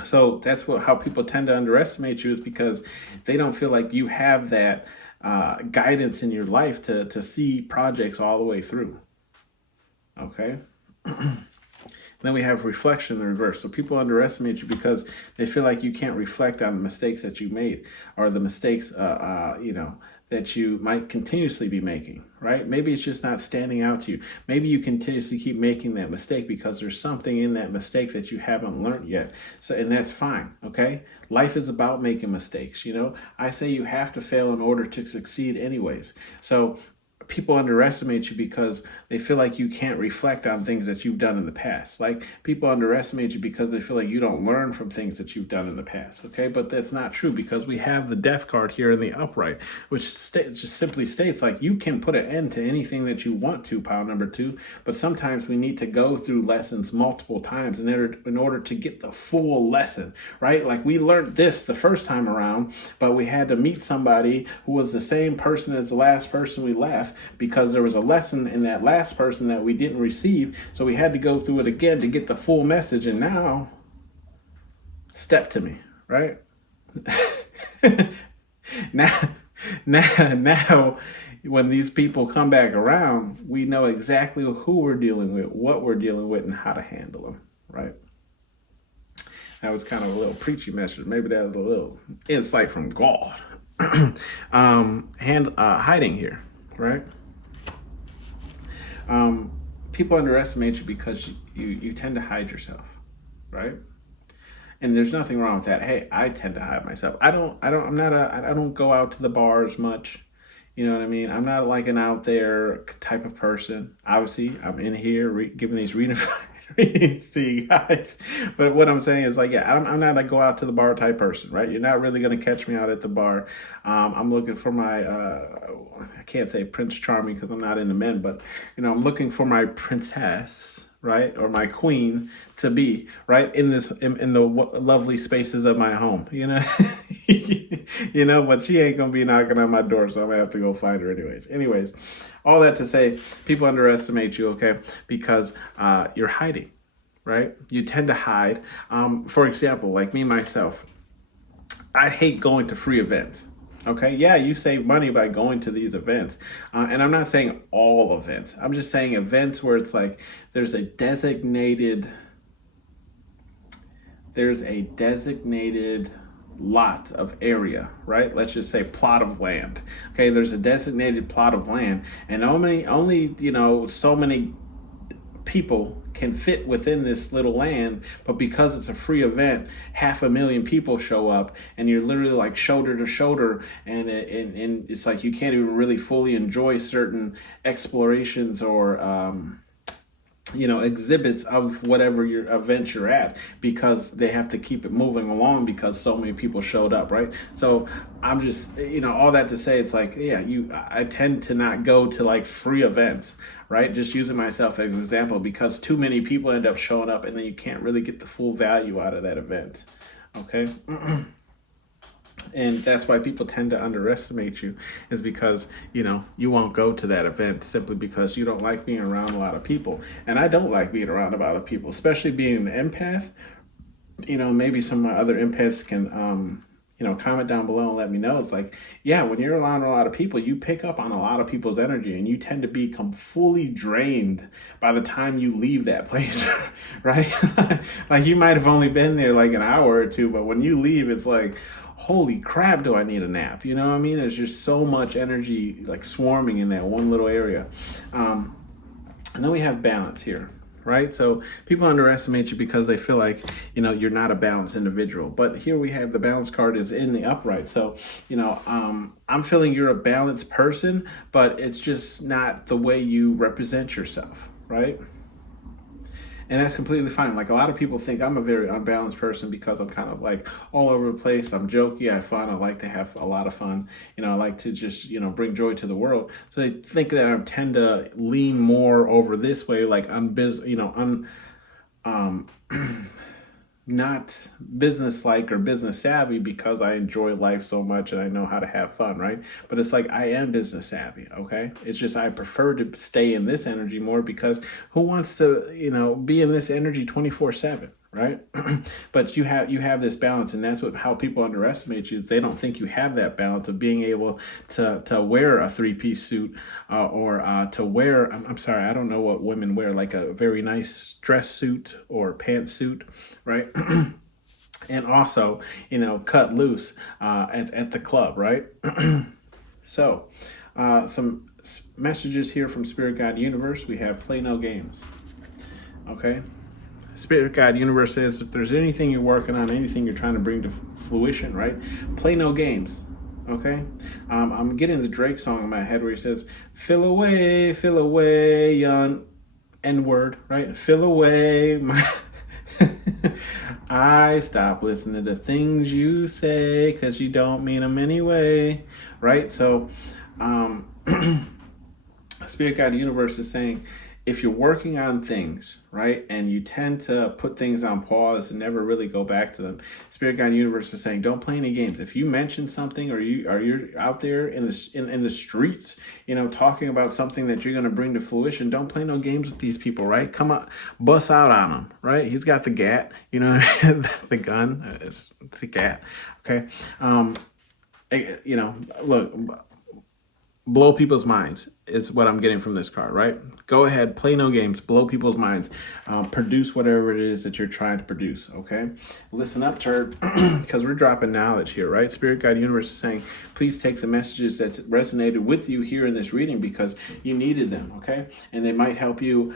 So that's how people tend to underestimate you, is because they don't feel like you have that guidance in your life to see projects all the way through. Okay. Then we have reflection in the reverse. So people underestimate you because they feel like you can't reflect on the mistakes that you made, or the mistakes, that you might continuously be making, right? Maybe it's just not standing out to you. Maybe you continuously keep making that mistake because there's something in that mistake that you haven't learned yet. So, and that's fine, okay? Life is about making mistakes, I say you have to fail in order to succeed anyways. So people underestimate you because they feel like you can't reflect on things that you've done in the past. Like, people underestimate you because they feel like you don't learn from things that you've done in the past. Okay, but that's not true, because we have the death card here in the upright, which just simply states like you can put an end to anything that you want to, pile number 2. But sometimes we need to go through lessons multiple times in order to get the full lesson, right? Like, we learned this the first time around, but we had to meet somebody who was the same person as the last person we left, because there was a lesson in that last person that we didn't receive. So we had to go through it again to get the full message. And now, step to me, right? now, when these people come back around, we know exactly who we're dealing with, what we're dealing with, and how to handle them, right? That was kind of a little preachy message. Maybe that was a little insight from God. Hiding here. Right? People underestimate you because you tend to hide yourself, right? And there's nothing wrong with that. Hey, I tend to hide myself. I don't go out to the bars much. You know what I mean? I'm not like an out there type of person. Obviously, I'm in here giving these readings to you guys. But what I'm saying is, like, yeah, I'm not a go out to the bar type person, right? You're not really going to catch me out at the bar. I'm looking for my, I can't say Prince Charming because I'm not into men, but, I'm looking for my princess, right? Or my queen to be, right? In the lovely spaces of my home, but she ain't going to be knocking on my door, so I'm going to have to go find her anyways. All that to say, people underestimate you, okay? Because you're hiding, right? You tend to hide. For example, like me, myself, I hate going to free events. Okay, yeah, you save money by going to these events. And I'm not saying all events. I'm just saying events where it's like there's a designated lot of area, right? Let's just say plot of land. Okay, there's a designated plot of land, and only so many people can fit within this little land, but because it's a free event, 500,000 people show up, and you're literally like shoulder to shoulder, and it's like you can't even really fully enjoy certain explorations or exhibits of whatever your event you're at, because they have to keep it moving along because so many people showed up, right? So I'm just, all that to say, it's like, yeah, I tend to not go to like free events, right? Just using myself as an example, because too many people end up showing up and then you can't really get the full value out of that event. Okay. And that's why people tend to underestimate you, is because you won't go to that event simply because you don't like being around a lot of people. And I don't like being around a lot of people, especially being an empath. Maybe some of my other empaths can comment down below and let me know. It's like, yeah, when you're around a lot of people, you pick up on a lot of people's energy, and you tend to become fully drained by the time you leave that place. Right? Like, you might have only been there like an hour or two, but when you leave, it's like, holy crap, do I need a nap? You know what I mean? There's just so much energy like swarming in that one little area. And then we have balance here, right? So people underestimate you because they feel like, you're not a balanced individual. But here we have the balance card is in the upright. So, I'm feeling you're a balanced person, but it's just not the way you represent yourself, right? And that's completely fine. Like, a lot of people think I'm a very unbalanced person because I'm kind of like all over the place. I'm jokey, I have fun, I like to have a lot of fun. I like to just, bring joy to the world. So they think that I tend to lean more over this way, like not business-like or business savvy, because I enjoy life so much and I know how to have fun, right? But it's like, I am business savvy, okay? It's just I prefer to stay in this energy more, because who wants to, be in this energy 24/7, right? But you have this balance, and that's how people underestimate you. They don't think you have that balance of being able to wear a 3-piece suit, or to wear, I'm sorry, I don't know what women wear, like a very nice dress suit or pantsuit, right? And also, cut loose at the club, right? So, some messages here from Spirit Guide Universe. We have play no games. Okay. Spirit Guide Universe says, if there's anything you're working on, anything you're trying to bring to fruition, right? Play no games. Okay. I'm getting the Drake song in my head where he says, feel away, young N-word, right? Feel away my I stop listening to things you say because you don't mean them anyway, right? So Spirit Guide Universe is saying, if you're working on things, right, and you tend to put things on pause and never really go back to them, Spirit Guide Universe is saying, don't play any games. If you mention something, or you're out there in the streets, talking about something that you're going to bring to fruition, don't play no games with these people, right? Come on, bust out on him, right? He's got the gat, the gun. It's a gat, okay? Look. Blow people's minds is what I'm getting from this card, right? Go ahead, play no games, blow people's minds, produce whatever it is that you're trying to produce, okay? Listen up, turd, because we're dropping knowledge here, right? Spirit Guide Universe is saying, please take the messages that resonated with you here in this reading because you needed them, okay? And they might help you,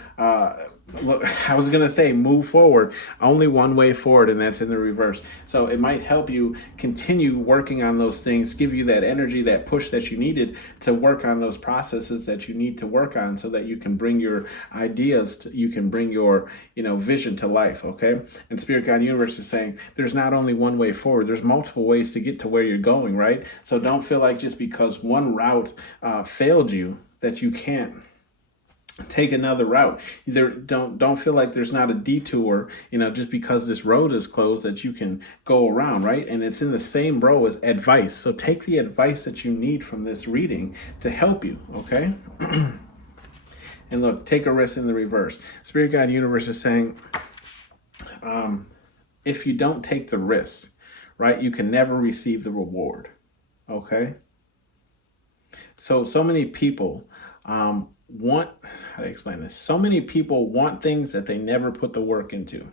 look, I was going to say move forward, only one way forward, and that's in the reverse. So it might help you continue working on those things, give you that energy, that push that you needed to work on those processes that you need to work on, so that you can bring your ideas, you can bring your, vision to life, okay? And Spirit Guide Universe is saying there's not only one way forward, there's multiple ways to get to where you're going, right? So don't feel like just because one route failed you that you can't take another route. Either don't feel like there's not a detour, just because this road is closed, that you can go around, right? And it's in the same row as advice. So take the advice that you need from this reading to help you, okay? And look, take a risk in the reverse. Spirit Guide Universe is saying, if you don't take the risk, right, you can never receive the reward, okay? So many people want, how to explain this? So many people want things that they never put the work into.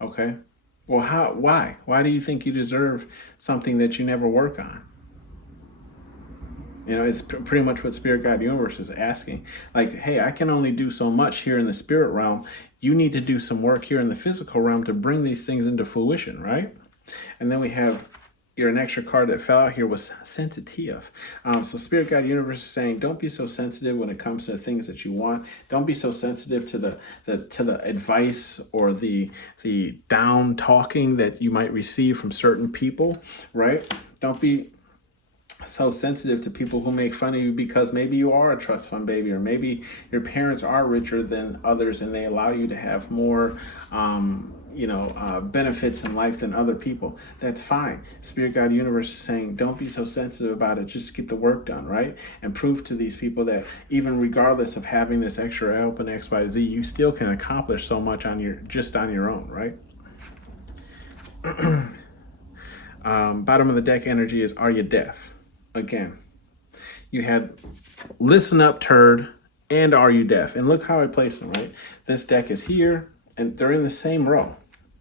Okay. Well, why? Why do you think you deserve something that you never work on? It's pretty much what Spirit Guide Universe is asking. Like, hey, I can only do so much here in the spirit realm. You need to do some work here in the physical realm to bring these things into fruition, right? And then we have you're an extra card that fell out here was sensitive. So Spirit Guide Universe is saying, don't be so sensitive when it comes to the things that you want. Don't be so sensitive to the advice or the down talking that you might receive from certain people, right? Don't be so sensitive to people who make fun of you because maybe you are a trust fund baby, or maybe your parents are richer than others and they allow you to have more benefits in life than other people. That's fine. Spirit Guide Universe is saying, don't be so sensitive about it. Just get the work done, right? And prove to these people that even regardless of having this extra help in XYZ, you still can accomplish so much on your own, right? Bottom of the deck energy is, are you deaf? Again, you had listen up, turd, and are you deaf? And look how I placed them, right? This deck is here, and they're in the same row,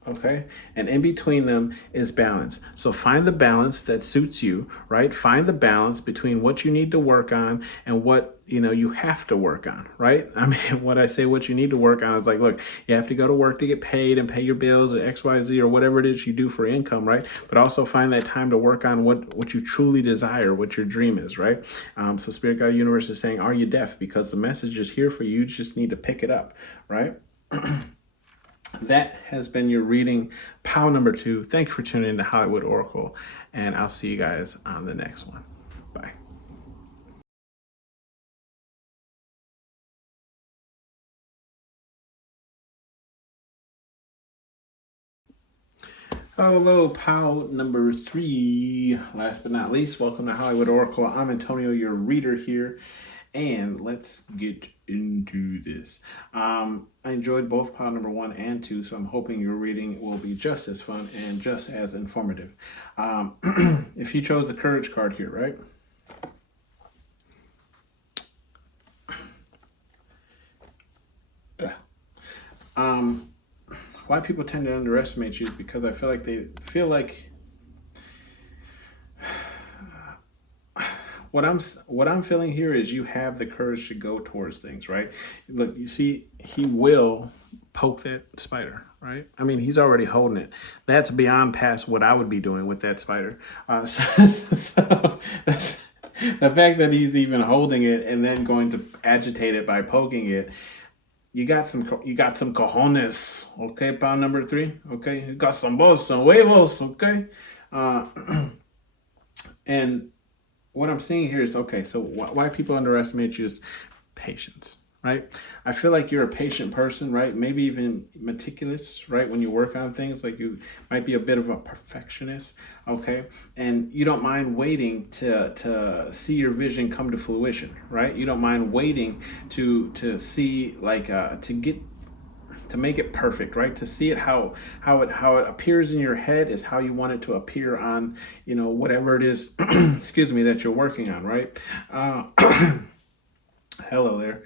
okay? And in between them is balance. So find the balance that suits you, right? Find the balance between what you need to work on and what you have to work on, right? I mean, when I say what you need to work on, is like, look, you have to go to work to get paid and pay your bills or XYZ or whatever it is you do for income, right? But also find that time to work on what you truly desire, what your dream is, right? So Spirit Guide Universe is saying, are you deaf? Because the message is here for you. You just need to pick it up, right? That has been your reading, pile number 2. Thank you for tuning in to Hollywood Oracle, and I'll see you guys on the next one. Bye. Hello, pile number 3. Last but not least, welcome to Hollywood Oracle. I'm Antonio, your reader here, and let's get into this. I enjoyed both pile number 1 and 2, so I'm hoping your reading will be just as fun and just as informative. If you chose the courage card here, right? Why people tend to underestimate you is because I feel like they feel like what I'm feeling here is you have the courage to go towards things, right? Look, you see, he will poke that spider, right? I mean, he's already holding it. That's beyond past what I would be doing with that spider. So the fact that he's even holding it and then going to agitate it by poking it, you got some cojones, okay? Pound number 3, okay? You got some balls, some huevos, okay? And what I'm seeing here is, okay, so why people underestimate you is patience, right? I feel like you're a patient person, right? Maybe even meticulous, right? When you work on things, like you might be a bit of a perfectionist, okay? And you don't mind waiting to see your vision come to fruition, right? You don't mind waiting to see, like, to make it perfect, right? To see it how it appears in your head is how you want it to appear on, whatever it is, excuse me, that you're working on, right? Hello there.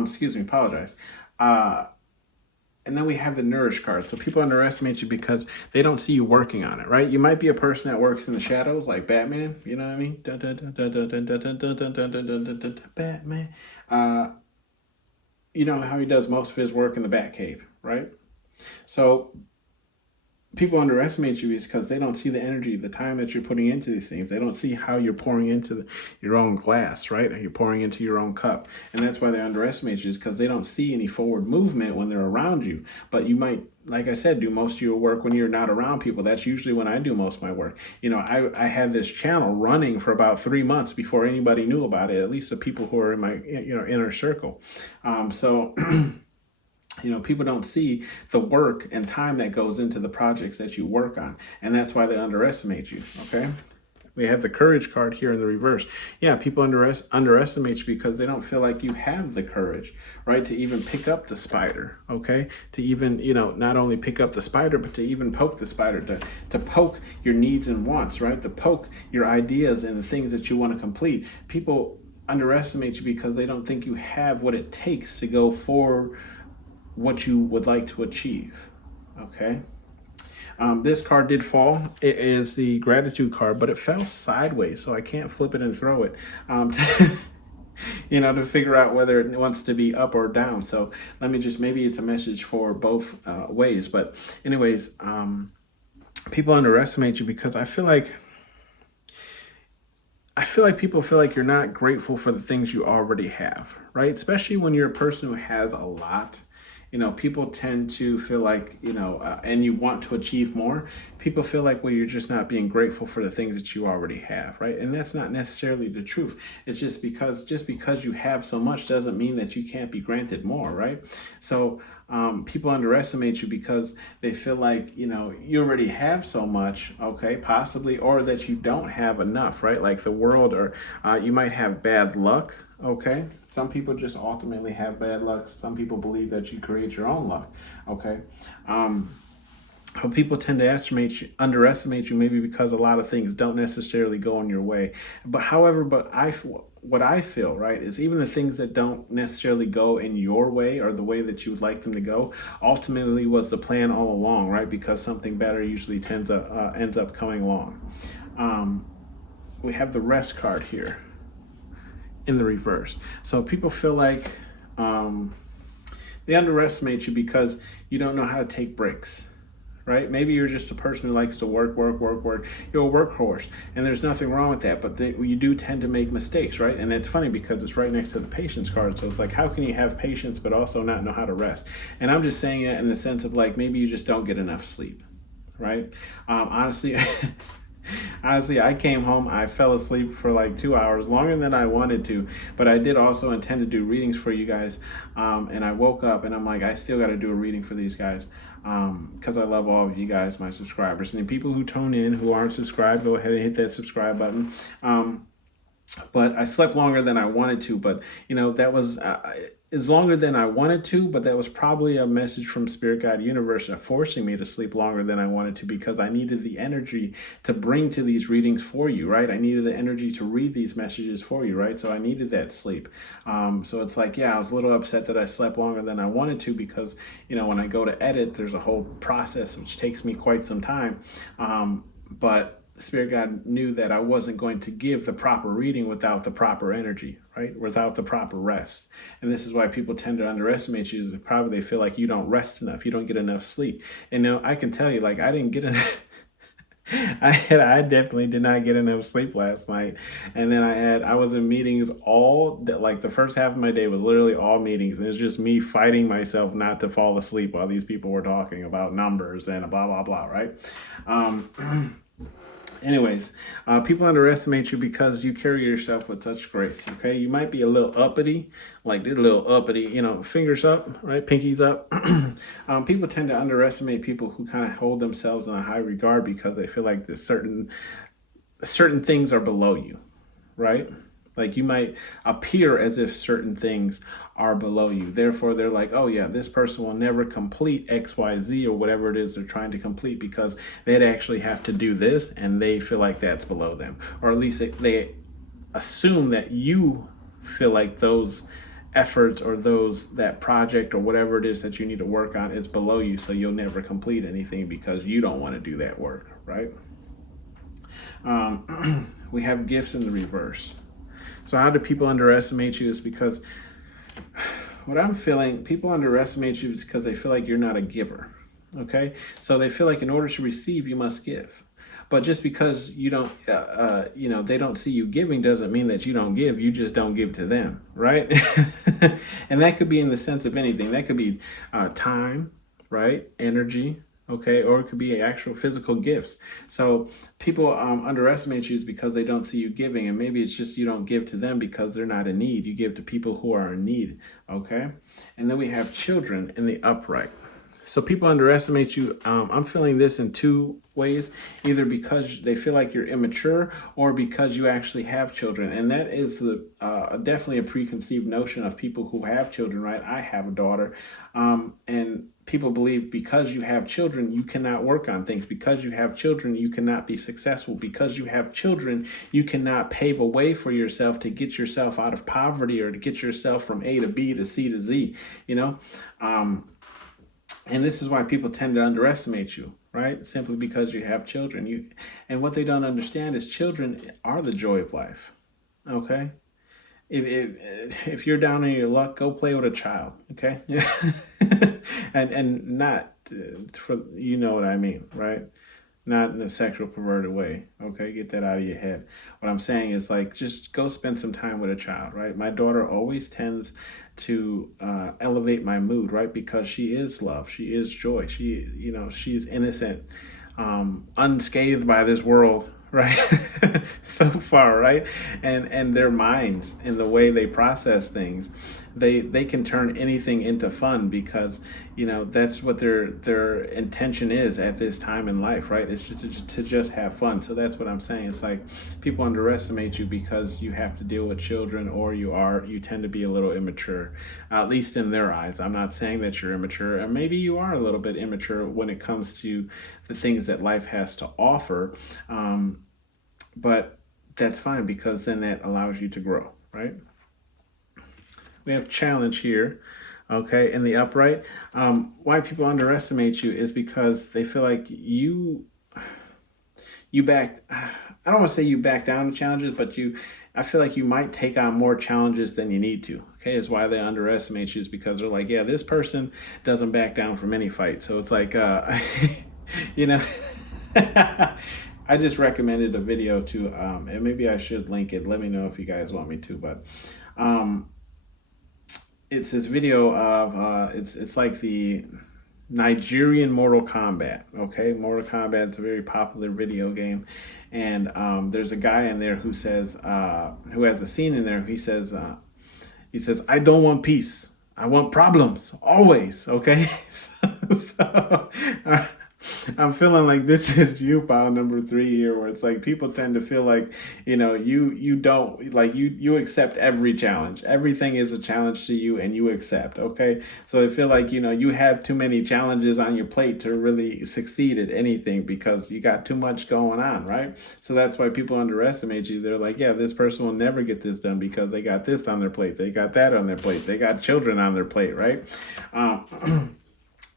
Excuse me, apologize. And then we have the nourish card. So people underestimate you because they don't see you working on it, right? You might be a person that works in the shadows, like Batman. You know what I mean? Batman. You know how he does most of his work in the Batcave, right? So people underestimate you is because they don't see the energy, the time that you're putting into these things. They don't see how you're pouring into your own glass, right? You're pouring into your own cup. And that's why they underestimate you, is because they don't see any forward movement when they're around you. But you might, like I said, do most of your work when you're not around people. That's usually when I do most of my work. I had this channel running for about 3 months before anybody knew about it, at least the people who are in my inner circle. People don't see the work and time that goes into the projects that you work on. And that's why they underestimate you, okay? We have the courage card here in the reverse. Yeah, people underestimate you because they don't feel like you have the courage, right? To even pick up the spider, okay? To even, not only pick up the spider, but to even poke the spider, to poke your needs and wants, right? To poke your ideas and the things that you want to complete. People underestimate you because they don't think you have what it takes to go for what you would like to achieve, okay? This card did fall. It is the gratitude card, but it fell sideways, so I can't flip it and throw it to figure out whether it wants to be up or down. So let me maybe it's a message for both ways. But anyways, people underestimate you because I feel like I feel like people feel like you're not grateful for the things you already have, right? Especially when you're a person who has a lot. People tend to feel like, and you want to achieve more. People feel like, well, you're just not being grateful for the things that you already have, right? And that's not necessarily the truth. It's just because you have so much doesn't mean that you can't be granted more, right? So people underestimate you because they feel like you already have so much, okay, possibly, or that you don't have enough, right? Like the world, or you might have bad luck, okay. Some people just ultimately have bad luck. Some people believe that you create your own luck, okay. People tend to underestimate you, maybe because a lot of things don't necessarily go in your way. What I feel, right, is even the things that don't necessarily go in your way or the way that you would like them to go, ultimately was the plan all along, right? Because something better usually ends up coming along. We have the rest card here in the reverse. So people feel like they underestimate you because you don't know how to take breaks, right? Maybe you're just a person who likes to work, work, work, work. You're a workhorse, and there's nothing wrong with that. But you do tend to make mistakes, right? And it's funny because it's right next to the patience card. So it's like, how can you have patience but also not know how to rest? And I'm just saying that in the sense of like, maybe you just don't get enough sleep, right? Honestly. Honestly, I came home, I fell asleep for like 2 hours, longer than I wanted to, but I did also intend to do readings for you guys. And I woke up and I'm like, I still got to do a reading for these guys because I love all of you guys, my subscribers. And the people who tune in who aren't subscribed, go ahead and hit that subscribe button. But I slept longer than I wanted to, but that was is longer than I wanted to, but that was probably a message from Spirit Guide Universe forcing me to sleep longer than I wanted to, because I needed the energy to bring to these readings for you, right? I needed the energy to read these messages for you, right? So I needed that sleep. So it's like, yeah, I was a little upset that I slept longer than I wanted to, because when I go to edit, there's a whole process which takes me quite some time. But Spirit God knew that I wasn't going to give the proper reading without the proper energy, right? Without the proper rest. And this is why people tend to underestimate you, is probably they feel like you don't rest enough, you don't get enough sleep. And I can tell you, like, I didn't get enough. I definitely did not get enough sleep last night. And then I was in meetings all that, like the first half of my day was literally all meetings. And it's just me fighting myself not to fall asleep while these people were talking about numbers and blah, blah, blah, right? Anyways, people underestimate you because you carry yourself with such grace, okay? You might be a little uppity, like this little uppity, fingers up, right? Pinkies up. People tend to underestimate people who kind of hold themselves in a high regard because they feel like there's certain things are below you, right? Like you might appear as if certain things are below you. Therefore, they're like, oh yeah, this person will never complete X, Y, Z, or whatever it is they're trying to complete, because they'd actually have to do this and they feel like that's below them. Or at least they assume that you feel like those efforts or that project or whatever it is that you need to work on is below you, so you'll never complete anything because you don't want to do that work, right? We have gifts in the reverse. So how do people underestimate you? Is because what I'm feeling, people underestimate you is because they feel like you're not a giver. Okay, so they feel like in order to receive, you must give. But just because you don't, they don't see you giving doesn't mean that you don't give. You just don't give to them, right? And that could be in the sense of anything. That could be time, right? Energy. Okay, or it could be actual physical gifts. So people underestimate you is because they don't see you giving, and maybe it's just you don't give to them because they're not in need. You give to people who are in need. Okay, and then we have children in the upright. So people underestimate you. I'm feeling this in two ways, either because they feel like you're immature or because you actually have children. And that is definitely a preconceived notion of people who have children, right? I have a daughter. And people believe because you have children, you cannot work on things. Because you have children, you cannot be successful. Because you have children, you cannot pave a way for yourself to get yourself out of poverty or to get yourself from A to B to C to Z, and this is why people tend to underestimate you, right? Simply because you have children. And what they don't understand is children are the joy of life, okay? If you're down in your luck, go play with a child, okay? and not for, what I mean, right? not in a sexual perverted way. Okay, get that out of your head. What I'm saying is like just go spend some time with a child, right? My daughter always tends to elevate my mood, right? Because she is love, she is joy, she's innocent, unscathed by this world, right? So far, right? And their minds and the way they process things, they can turn anything into fun because that's what their intention is at this time in life, right? It's just to just have fun. So that's what I'm saying. It's like people underestimate you because you have to deal with children, or you tend to be a little immature, at least in their eyes. I'm not saying that you're immature, and maybe you are a little bit immature when it comes to the things that life has to offer, but that's fine because then that allows you to grow, right? We have challenge here, okay, in the upright. Why people underestimate you is because they feel like you back. I don't want to say you back down to challenges, but I feel like you might take on more challenges than you need to. Okay, is why they underestimate you, is because they're like, yeah, this person doesn't back down from any fight. So it's like, you know. I just recommended a video to, and maybe I should link it. Let me know if you guys want me to, but it's this video of it's like the Nigerian Mortal Kombat. Okay, Mortal Kombat is a very popular video game, and there's a guy in there who says who has a scene in there. He says, "I don't want peace. I want problems always." Okay, so I'm feeling like this is you pile number 3 here, where it's like people tend to feel like you don't like you accept every challenge. Everything is a challenge to you, and you accept. Okay, so I feel like you have too many challenges on your plate to really succeed at anything because you got too much going on, right? So that's why people underestimate you. They're like, yeah, this person will never get this done because they got this on their plate, they got that on their plate, they got children on their plate, right?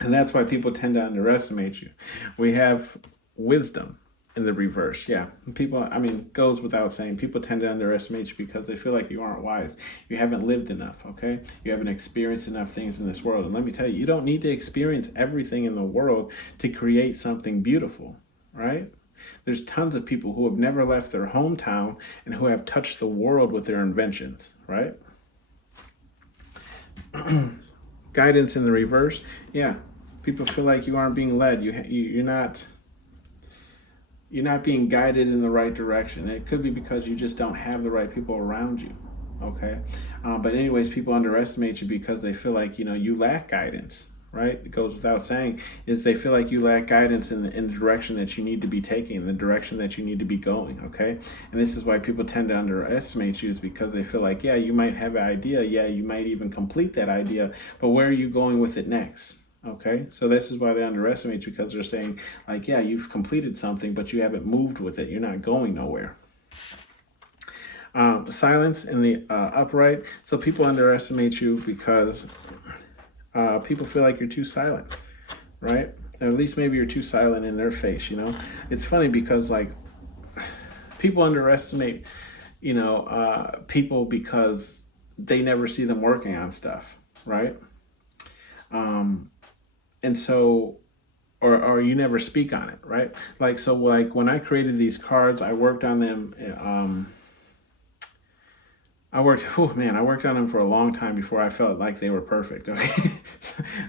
And that's why people tend to underestimate you. We have wisdom in the reverse. Yeah, people, goes without saying, people tend to underestimate you because they feel like you aren't wise. You haven't lived enough, okay? You haven't experienced enough things in this world. And let me tell you, you don't need to experience everything in the world to create something beautiful, right? There's tons of people who have never left their hometown and who have touched the world with their inventions, right? Guidance in the reverse. Yeah. People feel like you aren't being led. You're not being guided in the right direction. It could be because you just don't have the right people around you. Okay, but anyways, people underestimate you because they feel like you lack guidance. Right? It goes without saying is they feel like you lack guidance in the direction that you need to be taking, in the direction that you need to be going. Okay, and this is why people tend to underestimate you, is because they feel like, yeah, you might have an idea, yeah, you might even complete that idea, but where are you going with it next? Okay, so this is why they underestimate you, because they're saying like, yeah, you've completed something, but you haven't moved with it. You're not going nowhere. Silence in the upright. So people underestimate you because people feel like you're too silent, right? Or at least maybe you're too silent in their face. It's funny because like people underestimate, people because they never see them working on stuff, right? And so, or you never speak on it, right? Like, so like when I created these cards, I worked on them. I worked on them for a long time before I felt like they were perfect, okay?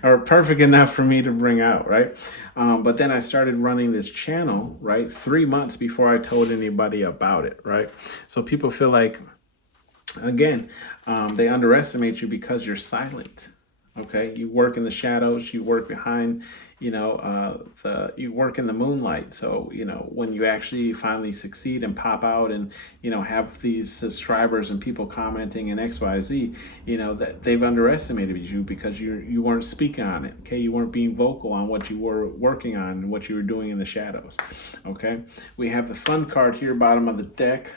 Or perfect enough for me to bring out, right? But then I started running this channel, right? 3 months before I told anybody about it, right? So people feel like, again, they underestimate you because you're silent. Okay, you work in the shadows, you work behind, you work in the moonlight. So, when you actually finally succeed and pop out and, have these subscribers and people commenting and XYZ, that they've underestimated you because you weren't speaking on it. Okay, you weren't being vocal on what you were working on and what you were doing in the shadows. Okay, we have the fun card here, bottom of the deck.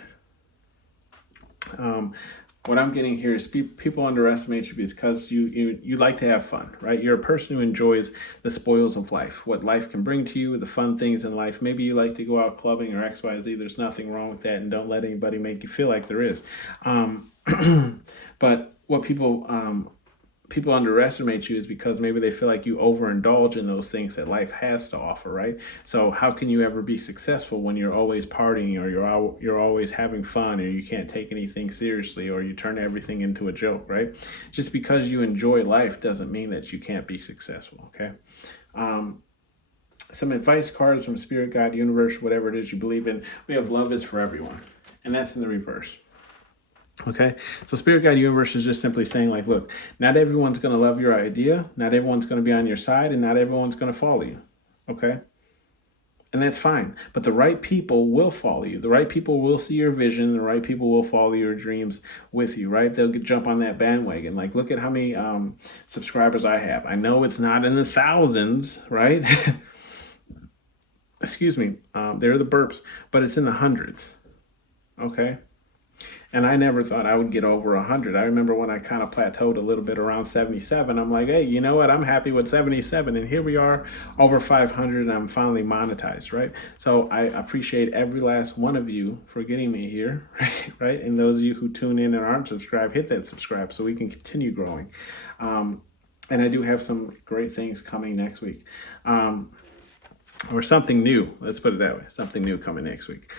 What I'm getting here is people underestimate you because you like to have fun, right? You're a person who enjoys the spoils of life, what life can bring to you, the fun things in life. Maybe you like to go out clubbing or XYZ. There's nothing wrong with that, and don't let anybody make you feel like there is. But what people people underestimate you is because maybe they feel like you overindulge in those things that life has to offer, right? So how can you ever be successful when you're always partying, or you're always having fun, or you can't take anything seriously, or you turn everything into a joke, right? Just because you enjoy life doesn't mean that you can't be successful, okay? Some advice cards from Spirit, God, Universe, whatever it is you believe in. We have love is for everyone, and that's in the reverse. Okay, so Spirit Guide Universe is just simply saying, like, look, not everyone's going to love your idea, not everyone's going to be on your side, and not everyone's going to follow you. Okay, and that's fine. But the right people will follow you. The right people will see your vision. The right people will follow your dreams with you, right? They'll jump on that bandwagon. Like, look at how many subscribers I have. I know it's not in the thousands, right? Excuse me. They're the burps, but it's in the hundreds. Okay. And I never thought I would get over 100. I remember when I kind of plateaued a little bit around 77. I'm like, hey, you know what? I'm happy with 77. And here we are over 500, and I'm finally monetized, right? So I appreciate every last one of you for getting me here, right? And those of you who tune in and aren't subscribed, hit that subscribe so we can continue growing. And I do have some great things coming next week. Or something new. Let's put it that way. Something new coming next week.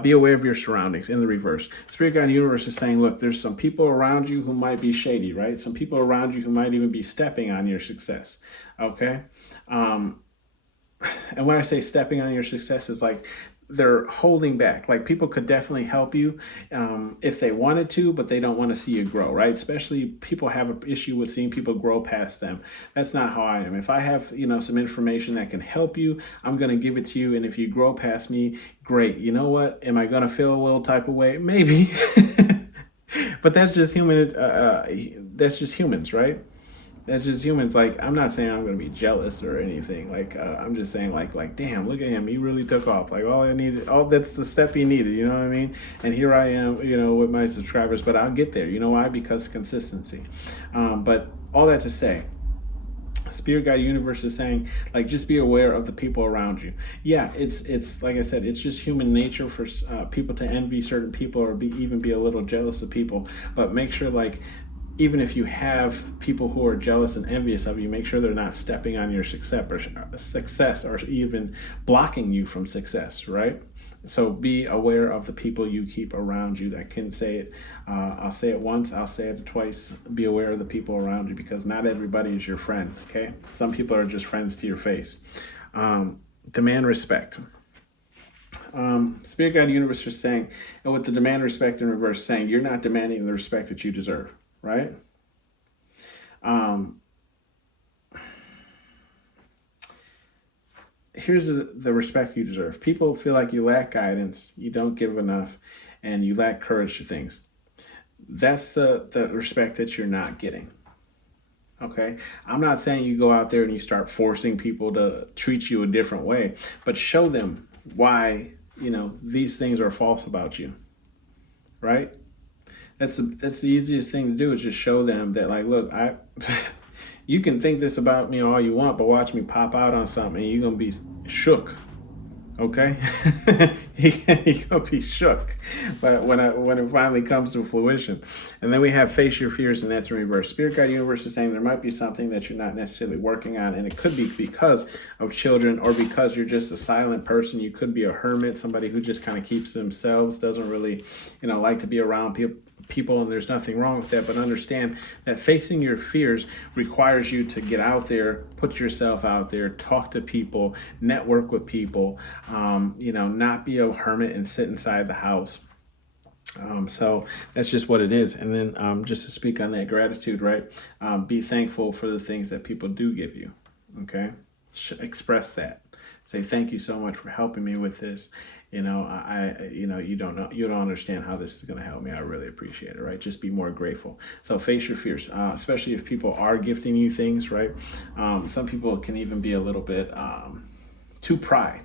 Be aware of your surroundings in the reverse. Spirit Guide Universe is saying, look, there's some people around you who might be shady, right? Some people around you who might even be stepping on your success. Okay. And when I say stepping on your success, it's like they're holding back. Like, people could definitely help you if they wanted to, but they don't want to see you grow, right? Especially people have an issue with seeing people grow past them. That's not how I am. If I have, some information that can help you, I'm going to give it to you. And if you grow past me, great. You know what? Am I going to feel a little type of way? Maybe. But that's just human. That's just humans, right? That's just humans. Like, I'm not saying I'm going to be jealous or anything. Like, I'm just saying, like, damn, look at him. He really took off. Like, that's the step he needed. You know what I mean? And here I am, with my subscribers. But I'll get there. You know why? Because consistency. But all that to say, Spirit Guide Universe is saying, like, just be aware of the people around you. Yeah, it's like I said, it's just human nature for people to envy certain people, or even be a little jealous of people. But make sure, like, even if you have people who are jealous and envious of you, make sure they're not stepping on your success, or even blocking you from success, right? So be aware of the people you keep around you. I can say it. I'll say it once. I'll say it twice. Be aware of the people around you, because not everybody is your friend, okay? Some people are just friends to your face. Demand respect. Spirit Guide Universe is saying, and with the demand respect in reverse, saying you're not demanding the respect that you deserve. Right? Here's the respect you deserve. People feel like you lack guidance, you don't give enough, and you lack courage to things. That's the respect that you're not getting. Okay? I'm not saying you go out there and you start forcing people to treat you a different way, but show them why, these things are false about you. Right? That's the easiest thing to do, is just show them that, like, look, you can think this about me all you want, but watch me pop out on something and you're going to be shook. Okay? You're going to be shook but when it finally comes to fruition. And then we have face your fears, and that's in reverse. Spirit Guide Universe is saying there might be something that you're not necessarily working on, and it could be because of children, or because you're just a silent person. You could be a hermit, somebody who just kind of keeps to themselves, doesn't really, like to be around people, and there's nothing wrong with that. But understand that facing your fears requires you to get out there, put yourself out there, talk to people, network with people, not be a hermit and sit inside the house. So that's just what it is. And then just to speak on that gratitude, right? Be thankful for the things that people do give you. Okay? Express that. Say, thank you so much for helping me with this. You don't understand how this is going to help me. I really appreciate it, right? Just be more grateful. So face your fears, especially if people are gifting you things, right? Some people can even be a little bit too proud,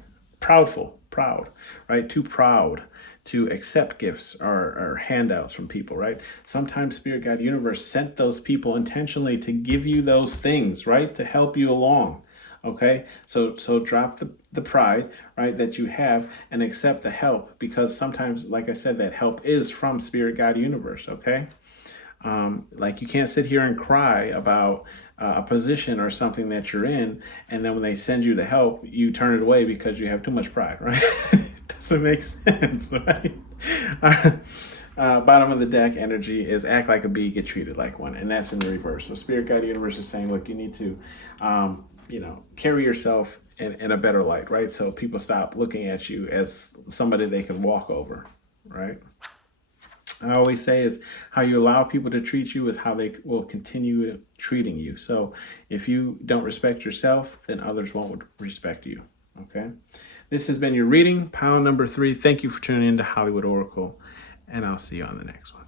right? Too proud to accept gifts or handouts from people, right? Sometimes Spirit Guide Universe sent those people intentionally to give you those things, right? To help you along. Okay, so drop the pride, right, that you have, and accept the help, because sometimes, like I said, that help is from Spirit Guide Universe. Okay, Like you can't sit here and cry about a position or something that you're in, and then when they send you the help, you turn it away because you have too much pride, right? It doesn't make sense, right? Bottom of the deck energy is act like a bee, get treated like one, and that's in the reverse. So Spirit Guide Universe is saying, look, you need to, carry yourself in a better light, right? So people stop looking at you as somebody they can walk over, right? I always say is how you allow people to treat you is how they will continue treating you. So if you don't respect yourself, then others won't respect you. Okay. This has been your reading, pound number 3. Thank you for tuning in to Hollywood Oracle, and I'll see you on the next one.